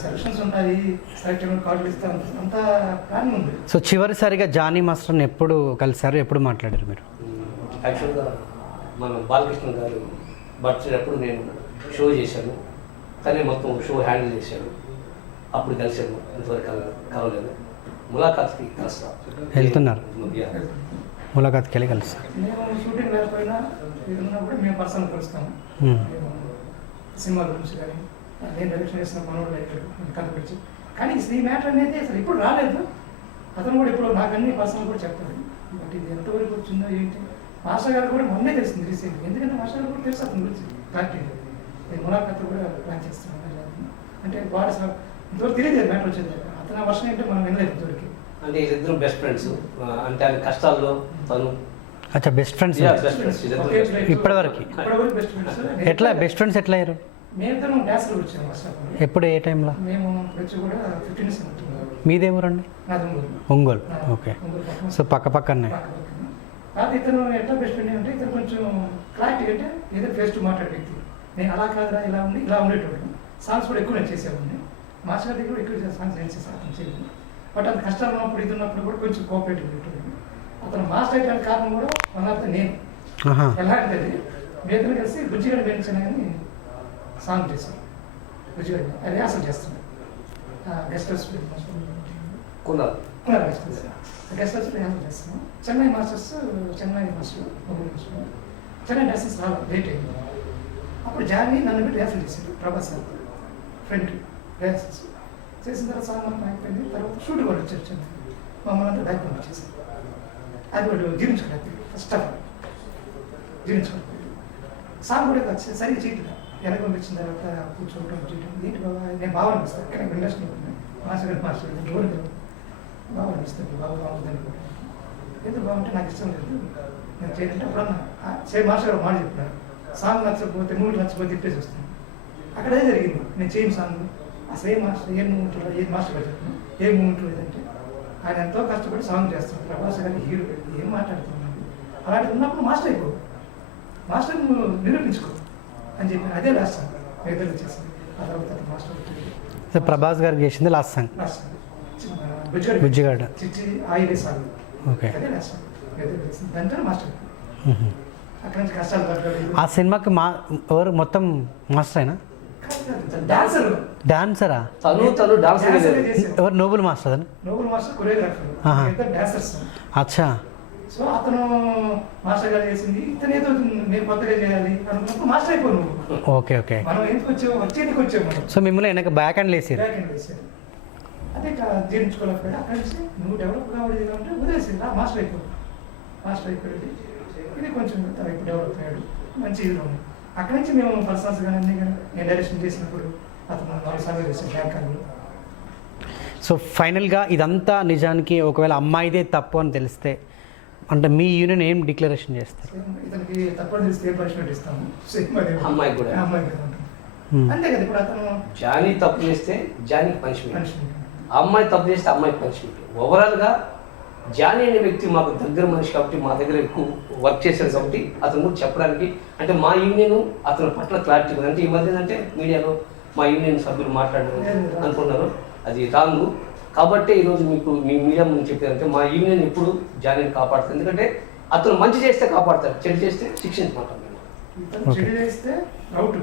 సెలక్షన్స్ ఉంటాయి, సెలెక్ట్ కార్డులు ఇస్తాం, అంతా ప్లాన్ ఉంది. సో చివరిసారిగా జానీ మాస్టర్ని ఎప్పుడు కలిసారు, ఎప్పుడు మాట్లాడారు మీరు? యాక్చువల్గా మన బాలకృష్ణ గారు బర్త్డే అప్పుడు నేను షో చేశాను, కానీ మొత్తం షో హ్యాండిల్ చేశాను. అప్పుడు కలిసాను, ఇంతవరకు కలవలేదు. ములాఖాత్కి కలుస్తా వెళ్తున్నారు, ములాఖాత్కి వెళ్ళి కలుస్తారు. మేము షూటింగ్ లేకపోయినా ఏదన్నా కూడా మేము పర్సనల్ కలుస్తాము. మేము సినిమా గురించి కానీ నేను డైరెక్షన్ చేసిన మనోడు కనిపించి, కానీ ఈ మ్యాటర్ అనేది అసలు ఇప్పుడు రాలేదు. అతను కూడా ఇప్పుడు నాకు అన్ని పర్సనల్ కూడా చెప్తాడు. బట్ ఇది ఎంతవరకు వచ్చిందో ఏంటి, మాస్టర్ గారు కూడా మొన్నే తెలిసింది రీసెంట్. ఎందుకంటే మాస్టర్ గారు కూడా తెలుసు అతని గురించి క్లారిటీ. నేను ములాఖాత్ కూడా ప్లాన్ చేస్తున్నాను. అంటే వాడు అసలు ఇంతవరకు తెలియదు మ్యాటర్ వచ్చేది. అతని వర్షం ఏంటో మనం వినలేదు ఇంతవరకు. అంటే వీళ్ళిద్దరు బెస్ట్ ఫ్రెండ్స్, అంటే ఆయన కష్టాల్లో తను అచ్చా, బెస్ట్ ఫ్రెండ్స్ బెస్ట్ ఫ్రెండ్స్ ఇప్పటివరకు. ఇప్పటివరకు బెస్ట్ ఫ్రెండ్స్. ఎట్లా బెస్ట్ ఫ్రెండ్స్ ఎట్లా అయ్యారు? మేమిద్దరం డ్యాన్స్లో వచ్చాము ఫస్ట్. ఎప్పుడు, ఏ టైంలో? మేము వచ్చి కూడా 15 ఇయర్స్ అవుతుంది. మీదే ఊరండి? నాది ఒంగోలు. ఓకే. సో పక్క పక్కనే. కాదు ఇతను ఎట్లా బెస్ట్ ఫ్రెండ్ అంటే ఇతను కొంచెం క్లారిటీ అంటే ఏదో ఫేస్ టు మాట్లాడే వ్యక్తి. నేను అలా కాదురా ఇలా ఉండి ఇలా ఉండేటోడు. సాంగ్స్ కూడా ఎక్కువ నేను చేసేవాడిని. మాస్టర్ దగ్గర కూడా ఎక్కువ సాంగ్స్ నేను చేసాను అతను చేయలేదు. బట్ అది కష్టాలు ఉన్నప్పుడు ఇది ఉన్నప్పుడు కూడా కొంచెం కోఆపరేటివ్ ఉండేటోడు. అతను మాస్టర్ అయితే కారణం కూడా వన్ ఆఫ్ ద నేను ఎలా అంటే మీ ఇద్దరు కలిసి బుజ్జిగడ వేయించాను కానీ సాంగ్ చేశాను. బుజ్జిగడ రిహార్సల్ చేస్తున్నాను. Guest house guest house rehearsal చేస్తున్నాను. చెన్నై మాస్టర్ చెన్నై డాన్సర్స్ రావాలి, లేట్ అయింది. అప్పుడు జానీ నన్ను పెట్టి రిహార్సల్ చేశాడు. ప్రభాస్ సార్ ఫ్రెండ్ రిహార్సల్స్ చేసిన తర్వాత సాంగ్ మనం అయిపోయింది. తర్వాత షూట్ కూడా వచ్చారు చెన్నై. మమ్మల్ని అంతా బ్యాక్ పంపించేసారు. అది వాడు జీవించుకోలేదు. ఫస్ట్ ఆఫ్ ఆల్ జీవించుకోలేదు. సాంగ్ కూడా సరిగ్గా చేయట్లేదు. వెనక పంపించిన తర్వాత కూర్చోవడం చేయడం ఏంటి బాబా, నేను బాగా అనిపిస్తాను. కానీ ఇండస్ట్రీ మాస్టర్ డోర్ బాగా అనిపిస్తుంది. బాగా బాగుంది అనుకుంటాను. ఎందుకు బాగుంటే నాకు ఇష్టం లేదు, నేను చేయాలంటే అప్పుడన్నా సేమ్ మాస్టర్ గారు మాట చెప్పినారు. సాంగ్ నచ్చకపోతే మూడు నచ్చకపోతే తిప్పేసి వస్తాను. అక్కడే జరిగింది. నేను చేయను సాంగ్ ఆ సేమ్ మాస్టర్ ఏం మూమెంట్లో ఏం మాస్టర్ గారు చెప్పిన ఏ మూమెంట్లో లేదంటే ఆయన ఎంతో కష్టపడి సాంగ్ చేస్తాను. ప్రభాస్ గారి హీరో ఏం మాట్లాడుతున్నాను, అలాంటి ఉన్నప్పుడు మాస్టర్ అయిపో, మాస్టర్ నువ్వు నిరూపించుకో అని చెప్పి అదే లాస్ట్ సాంగ్ పేదలు వచ్చేసింది. ఆ తర్వాత మాస్టర్ ప్రభాస్ గారికి చేసింది లాస్ట్ సాంగ్ లాస్ట్ సాంగ్ బుజ్జిగాడ చిచ్చి ఆయిలే సాంగ్. ఓకే. అదే లాస్ట్ సాంగ్ పేదలు వచ్చింది. దాంతో మాస్టర్ అక్కడి నుంచి కష్టాలు పడ్డాడు. ఆ సినిమాకి ఎవరు మొత్తం మాస్టర్ అయినా డాన్సర్ డాన్సరా? తను డాన్సర్ ఎవరు? నోబుల్ మాస్టర్ అని? నోబుల్ మాస్టర్ కొరియోగ్రాఫర్, ఇద్దరు డాన్సర్స్. అచ్చా. సో అతను మాస్టర్ గారు చేసింది, ఇతను ఏదో నేను కొత్తగా చేయాలి అనుకున్నప్పుడు మాస్టర్ అయిపో నువ్వు. Okay okay. మనం ఎందుకు వచ్చావు, వచ్చేందుకు వచ్చావు మనం. సో మిమ్మల్ని వెనక బ్యాక్ హ్యాండ్ వేసారు. బ్యాక్ హ్యాండ్ వేసారు. అదే జీర్ణించుకోలేకపోయాడు. అక్కడి నుంచి నువ్వు డెవలప్ కావాలి అంటే వదిలేసింది. మాస్టర్ అయిపోయాడు. మాస్టర్ అయిపోయాడు. ఇది కొంచెం ఇప్పుడు డెవలప్ అయ్యాడు. మంచి హీరో ఉంది. అక్కడి నుంచి మేము పర్సనల్స్ కానీ అన్నీ కానీ నేను డైరెక్షన్ చేసినప్పుడు అతను 4 సార్లు చేసాను బ్యాంకాక్లో. సో ఫైనల్గా ఇదంతా నిజానికి ఒకవేళ అమ్మాయిదే తప్పు అని తెలిస్తే అంటే మీ యూనియన్ ఏం డిక్లరేషన్ చేస్తారు? ఇతనికి తప్పని తెలిస్తే ఏం పనిష్మెంట్ ఇస్తాము, అమ్మాయి కూడా అంతే కదా. ఇప్పుడు అతను జానీ తప్పు చేస్తే జానీకి పనిష్మెంట్, పనిష్మెంట్, అమ్మాయి తప్పు చేస్తే అమ్మాయికి పనిష్మెంట్. ఓవరాల్గా జానీ అనే వ్యక్తి మాకు దగ్గర మనిషి కాబట్టి, మా దగ్గర ఎక్కువ వర్క్ చేశారు కాబట్టి అతను కూడా చెప్పడానికి, అంటే మా యూనియన్ అతని పట్ల క్లారిటీ ఉంది. అంటే ఈ మధ్య అంటే మీడియాలో మా యూనియన్ సభ్యులు మాట్లాడారు అనుకున్నారు, అది రాంగ్. కాబట్టి ఈరోజు మీకు మీ మీడియా ముందు చెప్పేదంటే మా యూనియన్ ఎప్పుడు జానీని కాపాడుతుంది. ఎందుకంటే అతను మంచి చేస్తే కాపాడతాడు, చెడు చేస్తే శిక్షించమంటాం మేము. చెడు చేస్తే అవుట్.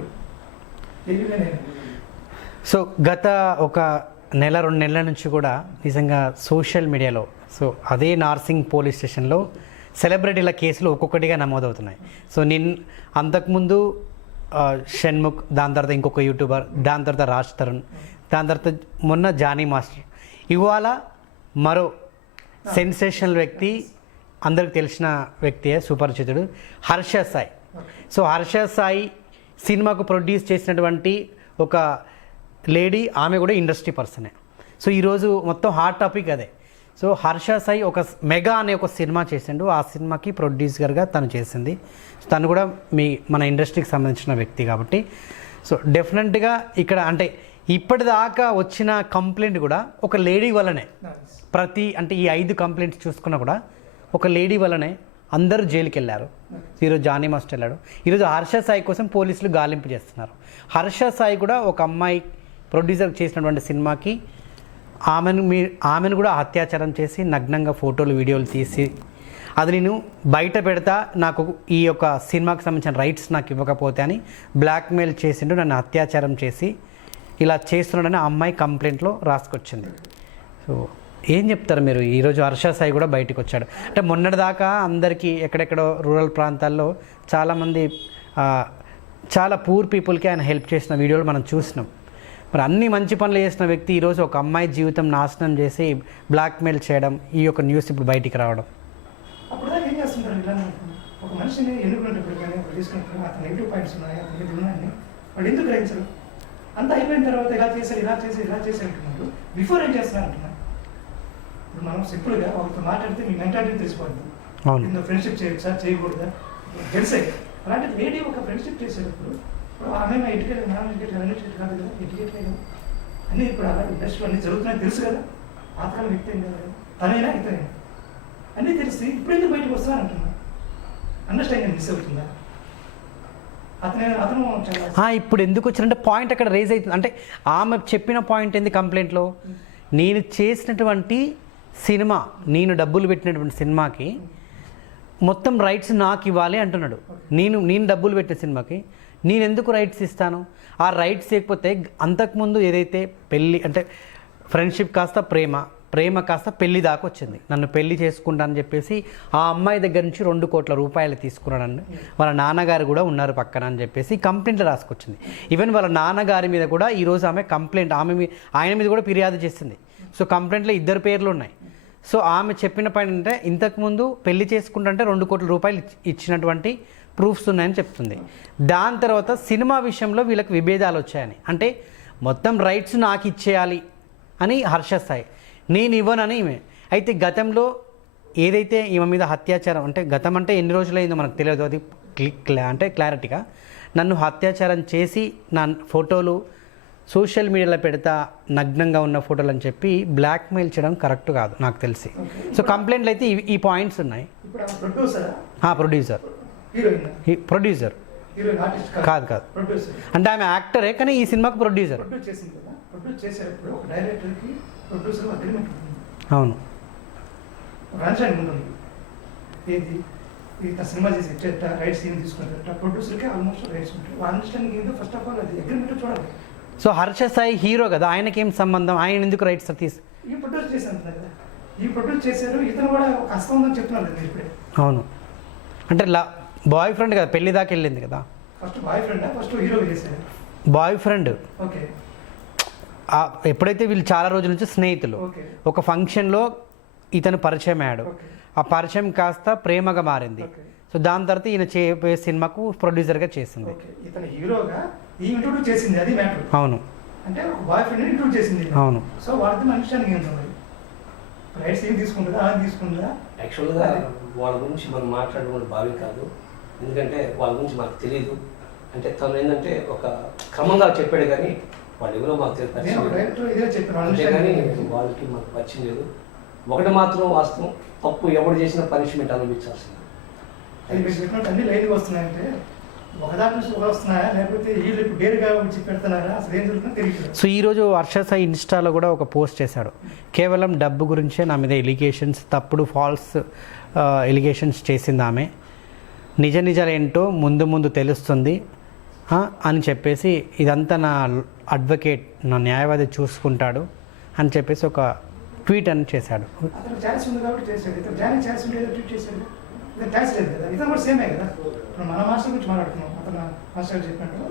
సో గత ఒక నెల 2 నెలల నుంచి కూడా నిజంగా సోషల్ మీడియాలో సో అదే నార్సింగ్ పోలీస్ స్టేషన్లో సెలబ్రిటీల కేసులు ఒక్కొక్కటిగా నమోదవుతున్నాయి. సో అంతకుముందు షణ్ముఖ్, దాని తర్వాత ఇంకొక యూట్యూబర్, దాని తర్వాత రాజ్ తరుణ్, దాని తర్వాత మొన్న జానీ మాస్టర్, ఇవాళ మరో సెన్సేషనల్ వ్యక్తి, అందరికి తెలిసిన వ్యక్తియే, సుపరిచితుడు హర్ష సాయి. సో హర్ష సాయి సినిమాకు ప్రొడ్యూస్ చేసినటువంటి ఒక లేడీ ఆమె కూడా ఇండస్ట్రీ పర్సనే. సో ఈరోజు మొత్తం హాట్ టాపిక్ అదే. సో హర్ష సాయి ఒక మెగా అనే ఒక సినిమా చేసిండు, ఆ సినిమాకి ప్రొడ్యూసర్గా తను చేసింది. తను కూడా మన ఇండస్ట్రీకి సంబంధించిన వ్యక్తి కాబట్టి సో డెఫినెట్గా ఇక్కడ అంటే ఇప్పటిదాకా వచ్చిన కంప్లైంట్ కూడా ఒక లేడీ వల్లనే, అంటే ఈ 5 కంప్లైంట్స్ చూసుకున్నా కూడా ఒక లేడీ వల్లనే అందరూ జైలుకి వెళ్ళారు. ఈరోజు జానీ మాస్టర్ వెళ్ళాడు. ఈరోజు హర్ష సాయి కోసం పోలీసులు గాలింపు చేస్తున్నారు. హర్ష సాయి కూడా ఒక అమ్మాయి ప్రొడ్యూసర్ చేసినటువంటి సినిమాకి ఆమెను కూడా అత్యాచారం చేసి నగ్నంగా ఫోటోలు వీడియోలు తీసి అది నేను బయట పెడతా, నాకు ఈ యొక్క సినిమాకి సంబంధించిన రైట్స్ నాకు ఇవ్వకపోతే అని బ్లాక్మెయిల్ చేసిండు, నన్ను అత్యాచారం చేసి ఇలా చేస్తున్నాడని ఆ అమ్మాయి కంప్లైంట్లో రాసుకొచ్చింది. సో ఏం చెప్తారు మీరు? ఈరోజు హర్ష సాయి కూడా బయటకు వచ్చాడు. అంటే మొన్నటిదాకా అందరికీ ఎక్కడెక్కడో రూరల్ ప్రాంతాల్లో చాలామంది చాలా పూర్ పీపుల్కి ఆయన హెల్ప్ చేసిన వీడియోలు మనం చూసినాం. మరి అన్ని మంచి పనులు చేసిన వ్యక్తి ఈరోజు ఒక అమ్మాయి జీవితం నాశనం చేసి బ్లాక్మెయిల్ చేయడం, ఈ యొక్క న్యూస్ ఇప్పుడు బయటికి రావడం. అప్పుడు ఏం చేస్తుంటారు ఇలా ఒక మనిషిని ఎన్నుకునేటప్పుడు కానీ తీసుకున్నప్పుడు అతను నెగిటివ్ పాయింట్స్ ఉన్నాయి, అతను ఉన్నాయని వాళ్ళు ఎందుకు గ్రహించరు? అంతా అయిపోయిన తర్వాత ఇలా చేసి అంటున్నారు. బిఫోర్ ఏం చేస్తున్నారు అంటున్నారు. ఇప్పుడు మనం సింపుల్గా వాళ్ళతో మాట్లాడితే మీ మెంటాలిటీ తెలిసిపోతుంది. ఇందులో ఫ్రెండ్షిప్ చేయొచ్చా చేయకూడదా తెలిసే. అలాంటి లేడీ ఒక ఫ్రెండ్షిప్ చేసేటప్పుడు ఆమె ఎడ్యుకేట్ నాన్ ఎడ్యుకేట్ ఎడ్యుకేట్ కాదు కదా, ఎడ్యుకేట్ కదా అన్నీ ఇప్పుడు అలా ఇండస్ట్రీలో అన్నీ జరుగుతున్నాయి తెలుసు కదా. పాతకాలం వ్యక్తి ఏం కదా, తనైనా ఇతనైనా అన్నీ తెలిసి ఇప్పుడు ఎందుకు బయటకు వస్తాను అంటున్నా. అండర్స్టాండింగ్ మిస్ అవుతుందా? అతను ఇప్పుడు ఎందుకు వచ్చినంటే పాయింట్ అక్కడ రేజ్ అవుతుంది. అంటే ఆమె చెప్పిన పాయింట్ ఏంది కంప్లైంట్లో, నేను చేసినటువంటి సినిమా, నేను డబ్బులు పెట్టినటువంటి సినిమాకి మొత్తం రైట్స్ నాకు ఇవ్వాలి అంటున్నాడు. నేను డబ్బులు పెట్టిన సినిమాకి నేను ఎందుకు రైట్స్ ఇస్తాను? ఆ రైట్స్ ఇవ్వకపోతే అంతకుముందు ఏదైతే పెళ్ళి అంటే ఫ్రెండ్షిప్ కాస్త ప్రేమ కాస్త పెళ్లి దాకా వచ్చింది. నన్ను పెళ్లి చేసుకుంటానని చెప్పేసి ఆ అమ్మాయి దగ్గర నుంచి 2 కోట్ల రూపాయలు తీసుకున్నాడండి. వాళ్ళ నాన్నగారు కూడా ఉన్నారు పక్కన అని చెప్పేసి కంప్లైంట్లు రాసుకొచ్చింది. ఈవెన్ వాళ్ళ నాన్నగారి మీద కూడా ఈరోజు ఆమె కంప్లైంట్, ఆయన మీద కూడా ఫిర్యాదు చేసింది. సో కంప్లైంట్లో 2 పేర్లు ఉన్నాయి. సో ఆమె చెప్పిన పని అంటే ఇంతకుముందు పెళ్లి చేసుకుంటుంటే 2 కోట్ల రూపాయలు ఇచ్చినటువంటి ప్రూఫ్స్ ఉన్నాయని చెప్తుంది. దాని తర్వాత సినిమా విషయంలో వీళ్ళకి విభేదాలు వచ్చాయని, అంటే మొత్తం రైట్స్ నాకు ఇచ్చేయాలి అని హర్ష సాయి, నేను ఇవ్వనని ఈమె. అయితే గతంలో ఏదైతే ఈమె మీద అత్యాచారం, అంటే గతం అంటే ఎన్ని రోజులైందో మనకు తెలియదు, అది అంటే క్లారిటీగా నన్ను అత్యాచారం చేసి నా ఫోటోలు సోషల్ మీడియాలో పెడతా, నగ్నంగా ఉన్న ఫోటోలు అని చెప్పి బ్లాక్మెయిల్ చేయడం కరెక్ట్ కాదు నాకు తెలిసి. సో కంప్లైంట్లు అయితే ఈ పాయింట్స్ ఉన్నాయి. ప్రొడ్యూసర్ కాదు అంటే ఆమె యాక్టరే, కానీ ఈ సినిమాకి ప్రొడ్యూసర్. అవును, సినిమా చేసి రైట్స్ ఏం తీసుకుంటారు ప్రొడ్యూసర్కి ఆల్మోస్ట్ రైట్స్ ఉంటాయి. అండర్స్టాండింగ్ ఏంటో ఫస్ట్ ఆఫ్ ఆల్ అది అగ్రిమెంట్ చూడాలి. సో హర్ష సాయి హీరో కదా, ఆయనకేం సంబంధం? ఆయన ఎందుకు రైట్స్ తీసి ఈ ప్రొడ్యూస్ చేశాను కదా, ఈ ప్రొడ్యూస్ చేశారు, ఇతను కూడా ఒక కష్టం ఉందని చెప్తున్నారు కదా ఇప్పుడే. అవును, అంటే బాయ్ ఫ్రెండ్ కదా, పెళ్లి దాకా వెళ్ళింది కదా. First boy friend, first hero చేశారు బాయ్ ఫ్రెండ్. ఓకే, ఎప్పుడైతే వీళ్ళు చాలా రోజుల నుంచి స్నేహితులు, ఒక ఫంక్షన్లో ఇతను పరిచయం అయ్యాడు. ఆ పరిచయం కాస్త ప్రేమగా మారింది. సో దాని తర్వాత ఈయన చేయబోయే సినిమాకు ప్రొడ్యూసర్గా చేసింది. ఇతను హీరోగా ఇంట్రొడ్యూస్ చేసింది, అది మ్యాటర్. అవును, అంటే ఒక బాయ్ ఫ్రెండ్ ఇంట్రొడ్యూస్ చేసింది. అవును. సో వాళ్ళతో అండర్స్టాండింగ్ ఏంటో మరి రైట్స్ ఏం తీసుకుంటుందా అది తీసుకుంటుందా? యాక్చువల్గా వాళ్ళ గురించి మనం మాట్లాడడం భావి కాదు, ఎందుకంటే వాళ్ళ గురించి మాకు తెలియదు. అంటే తను ఏంటంటే ఒక క్రమంగా చెప్పాడు కానీ వాళ్ళు ఎవరో మాకు తెలియదు, అంతే కానీ వాళ్ళకి మాకు పరిచయం లేదు. ఒకటి మాత్రం వాస్తవం, తప్పు ఎవరు చేసినా పనిష్మెంట్ అనుభవించాల్సింది. అది మీరు చెప్పినట్టు అన్ని లైన్గా వస్తున్నాయంటే ఒకదాని నుంచి వస్తున్నాయా, లేకపోతే వీళ్ళు ఇప్పుడు డేరుగా వచ్చి పెడుతున్నారా, అసలు ఏం జరుగుతుందో తెలియదు. సో ఈరోజు హర్ష సాయి ఇన్స్టాలో కూడా ఒక పోస్ట్ చేశాడు. కేవలం డబ్బు గురించే నా మీద ఎలిగేషన్స్, తప్పుడు ఫాల్స్ ఎలిగేషన్స్ చేసింది ఆమె. నిజాలు ఏంటో ముందు తెలుస్తుంది అని చెప్పేసి, ఇదంతా నా అడ్వకేట్, నా న్యాయవాది చూసుకుంటాడు అని చెప్పేసి ఒక ట్వీట్ అని చేశాడు. అతను ఛాన్స్ ఉంది కాబట్టి చేశాడు, ఇతను జాయిన్ ఛాన్స్ ఉండేది ట్వీట్ చేశాడు. ఇతను ఛాన్స్ లేదు కదా, ఇతను కూడా సేమే కదా. ఇప్పుడు మన మాస్టర్ గురించి మాట్లాడుతున్నాం, అతను మాస్టర్ చెప్పినట్టు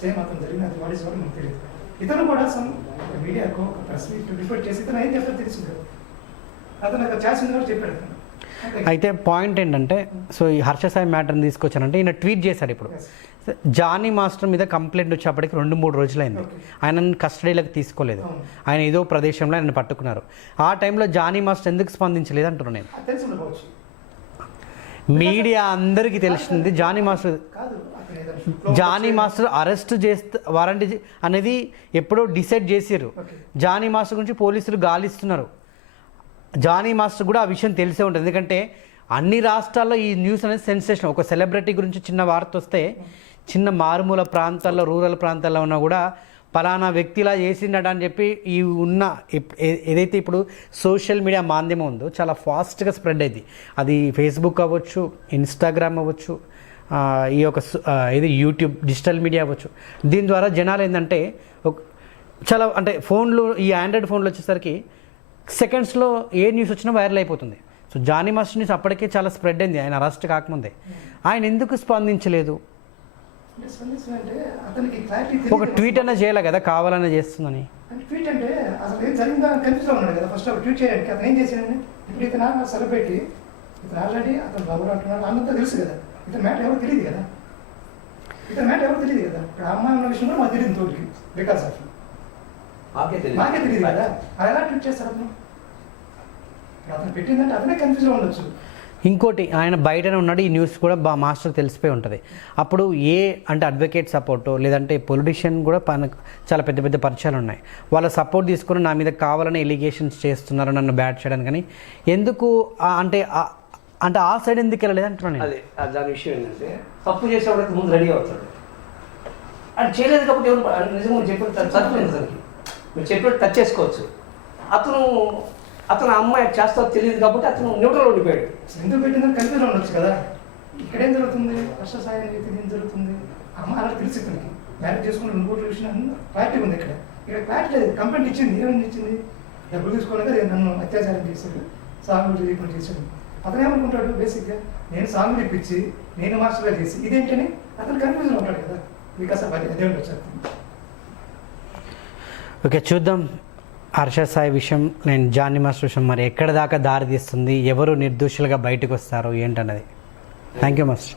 సేమ్ అతను జరిగినది వాట్ ఈస్ వాట్ మనకు తెలియదు. ఇతను కూడా మీడియాకు ఒక ప్రెస్ మీట్ రిపోర్ట్ చేసి ఇతను ఏం చెప్తారు తెలుసు కదా, అతను అక్కడ ఛాన్స్ ఉంది కాబట్టి చెప్పాడు. అయితే పాయింట్ ఏంటంటే సో ఈ హర్ష సాయి మ్యాటర్ని తీసుకొచ్చానంటే ఈయన ట్వీట్ చేశాడు ఇప్పుడు జానీ మాస్టర్ మీద కంప్లైంట్ వచ్చేప్పటికి 2-3 రోజులైంది. ఆయనను కస్టడీలోకి తీసుకోలేదు. ఆయన ఏదో ప్రదేశంలో ఆయన పట్టుకున్నారు. ఆ టైంలో జానీ మాస్టర్ ఎందుకు స్పందించలేదు అంటున్నాను నేను. తెలిసి ఉండవచ్చు. మీడియా అందరికీ తెలిసింది జానీ మాస్టర్ కాదు అతను ఏదైనా జానీ మాస్టర్ అరెస్ట్ చేస్తే వారంటీ అనేది ఎప్పుడో డిసైడ్ చేసారు. జానీ మాస్టర్ గురించి పోలీసులు గాలిస్తున్నారు. జానీ మాస్టర్ కూడా ఆ విషయం తెలిసే ఉంటుంది. ఎందుకంటే అన్ని రాష్ట్రాల్లో ఈ న్యూస్ అనేది సెన్సేషన్. ఒక సెలబ్రిటీ గురించి చిన్న వార్త వస్తే చిన్న మారుమూల ప్రాంతాల్లో రూరల్ ప్రాంతాల్లో ఉన్నా కూడా పలానా వ్యక్తిలా చేసిండట అని చెప్పి ఈ ఉన్న ఏదైతే ఇప్పుడు సోషల్ మీడియా మాధ్యమం ఉందో చాలా ఫాస్ట్గా స్ప్రెడ్ అయింది. అది ఫేస్బుక్ అవ్వచ్చు, ఇన్స్టాగ్రామ్ అవ్వచ్చు, ఈ యొక్క ఇది యూట్యూబ్ డిజిటల్ మీడియా అవ్వచ్చు. దీని ద్వారా జనాలు ఏంటంటే చాలా అంటే ఫోన్లు ఈ ఆండ్రాయిడ్ ఫోన్లు వచ్చేసరికి సెకండ్స్లో ఏ న్యూస్ వచ్చినా వైరల్ అయిపోతుంది. సో జానీ మాస్టర్ న్యూస్ అప్పటికే చాలా స్ప్రెడ్ అయింది ఆయన అరెస్ట్ కాకముందే. ఆయన ఎందుకు స్పందించలేదు? అంటే అతనికి క్లారిటీ ఒక ట్వీట్ అన్నా చేయాలి కదా, కావాలన్నా చేస్తుందని. ట్వీట్ అంటే అసలు ఏం జరిగిందో కన్ఫ్యూజ్లో ఉన్నాడు కదా. ఫస్ట్ ట్వీట్ చేయడానికి అతను ఏం చేశాడని ఇప్పుడు ఇతను సెలబ్రిటీ, ఇతను ఆల్రెడీ అతను బాబు అంటున్నాడు అంతా తెలుసు కదా. ఇతను మ్యాటర్ ఎవరు తెలియదు కదా. ఇక్కడ అమ్మాయి ఉన్న విషయం కూడా మాకు తెలియదు తోటికి బికాస్ ఆఫ్ మాకే తెలియదు కదా. అది ఎలా ట్వీట్ చేస్తారు అతను? అతను పెట్టిందంటే అతనే కన్ఫ్యూజ్లో ఉండొచ్చు. ఇంకోటి ఆయన బయటనే ఉన్నాడు, ఈ న్యూస్ కూడా మాస్టర్కి తెలిసిపోయి ఉంటుంది. అప్పుడు అంటే అడ్వకేట్ సపోర్టు లేదంటే పొలిటీషియన్ కూడా చాలా పెద్ద పెద్ద పరిచయాలు ఉన్నాయి. వాళ్ళ సపోర్ట్ తీసుకుని నా మీద కావాలని ఎలిగేషన్స్ చేస్తున్నారు నన్ను బ్యాట్ చేయడానికి. కానీ ఎందుకు అంటే ఆ సైడ్ ఎందుకు వెళ్ళలేదు అంటున్నాను. అదే దాని విషయం ఏంటంటే తప్పు చేసేవాడికి ముందు రెడీ అవుతాడు. అది చేయలేదు కాబట్టి ఎవరు నిజంగా చెప్పిన చదువులేదు దానికి మీరు చెప్పినట్టు టచ్ చేసుకోవచ్చు. అతను అమ్మాయి చేస్తా తెలియదు కాబట్టి అతను న్యూట్రల్ ఉండిపోయాడు. ఎందుకు పెట్టిందని కన్ఫ్యూజ్ ఉండొచ్చు కదా. ఇక్కడేం జరుగుతుంది? హర్ష సాయి అయితే ఏం జరుగుతుంది? అమ్మ అలా తెలిసి ఇతనికి మ్యారేజ్ చేసుకుని 2 కోట్ల విషయం క్లారిటీ ఉంది. ఇక్కడ క్లారిటీ లేదు. కంప్లైంట్ ఇచ్చింది, ఏమైంది ఇచ్చింది? డబ్బులు తీసుకోలేక నన్ను అత్యాచారం చేశాడు, సాగులు చేయకుండా చేశాడు. అతను ఏమనుకుంటాడు బేసిక్గా నేను సాగులు ఇప్పించి నేను మాస్టర్గా చేసి ఇదేంటని అతను కన్ఫ్యూజన్ ఉంటాడు కదా. బికాస్ ఆఫ్ అదే ఉండొచ్చు. ఓకే, చూద్దాం హర్ష సాయి విషయం నేను జానీ మాస్టర్ విషయం మరి ఎక్కడ దాకా దారి తీస్తుంది, ఎవరు నిర్దోషులుగా బయటకు వస్తారు ఏంటన్నది. Thank you master.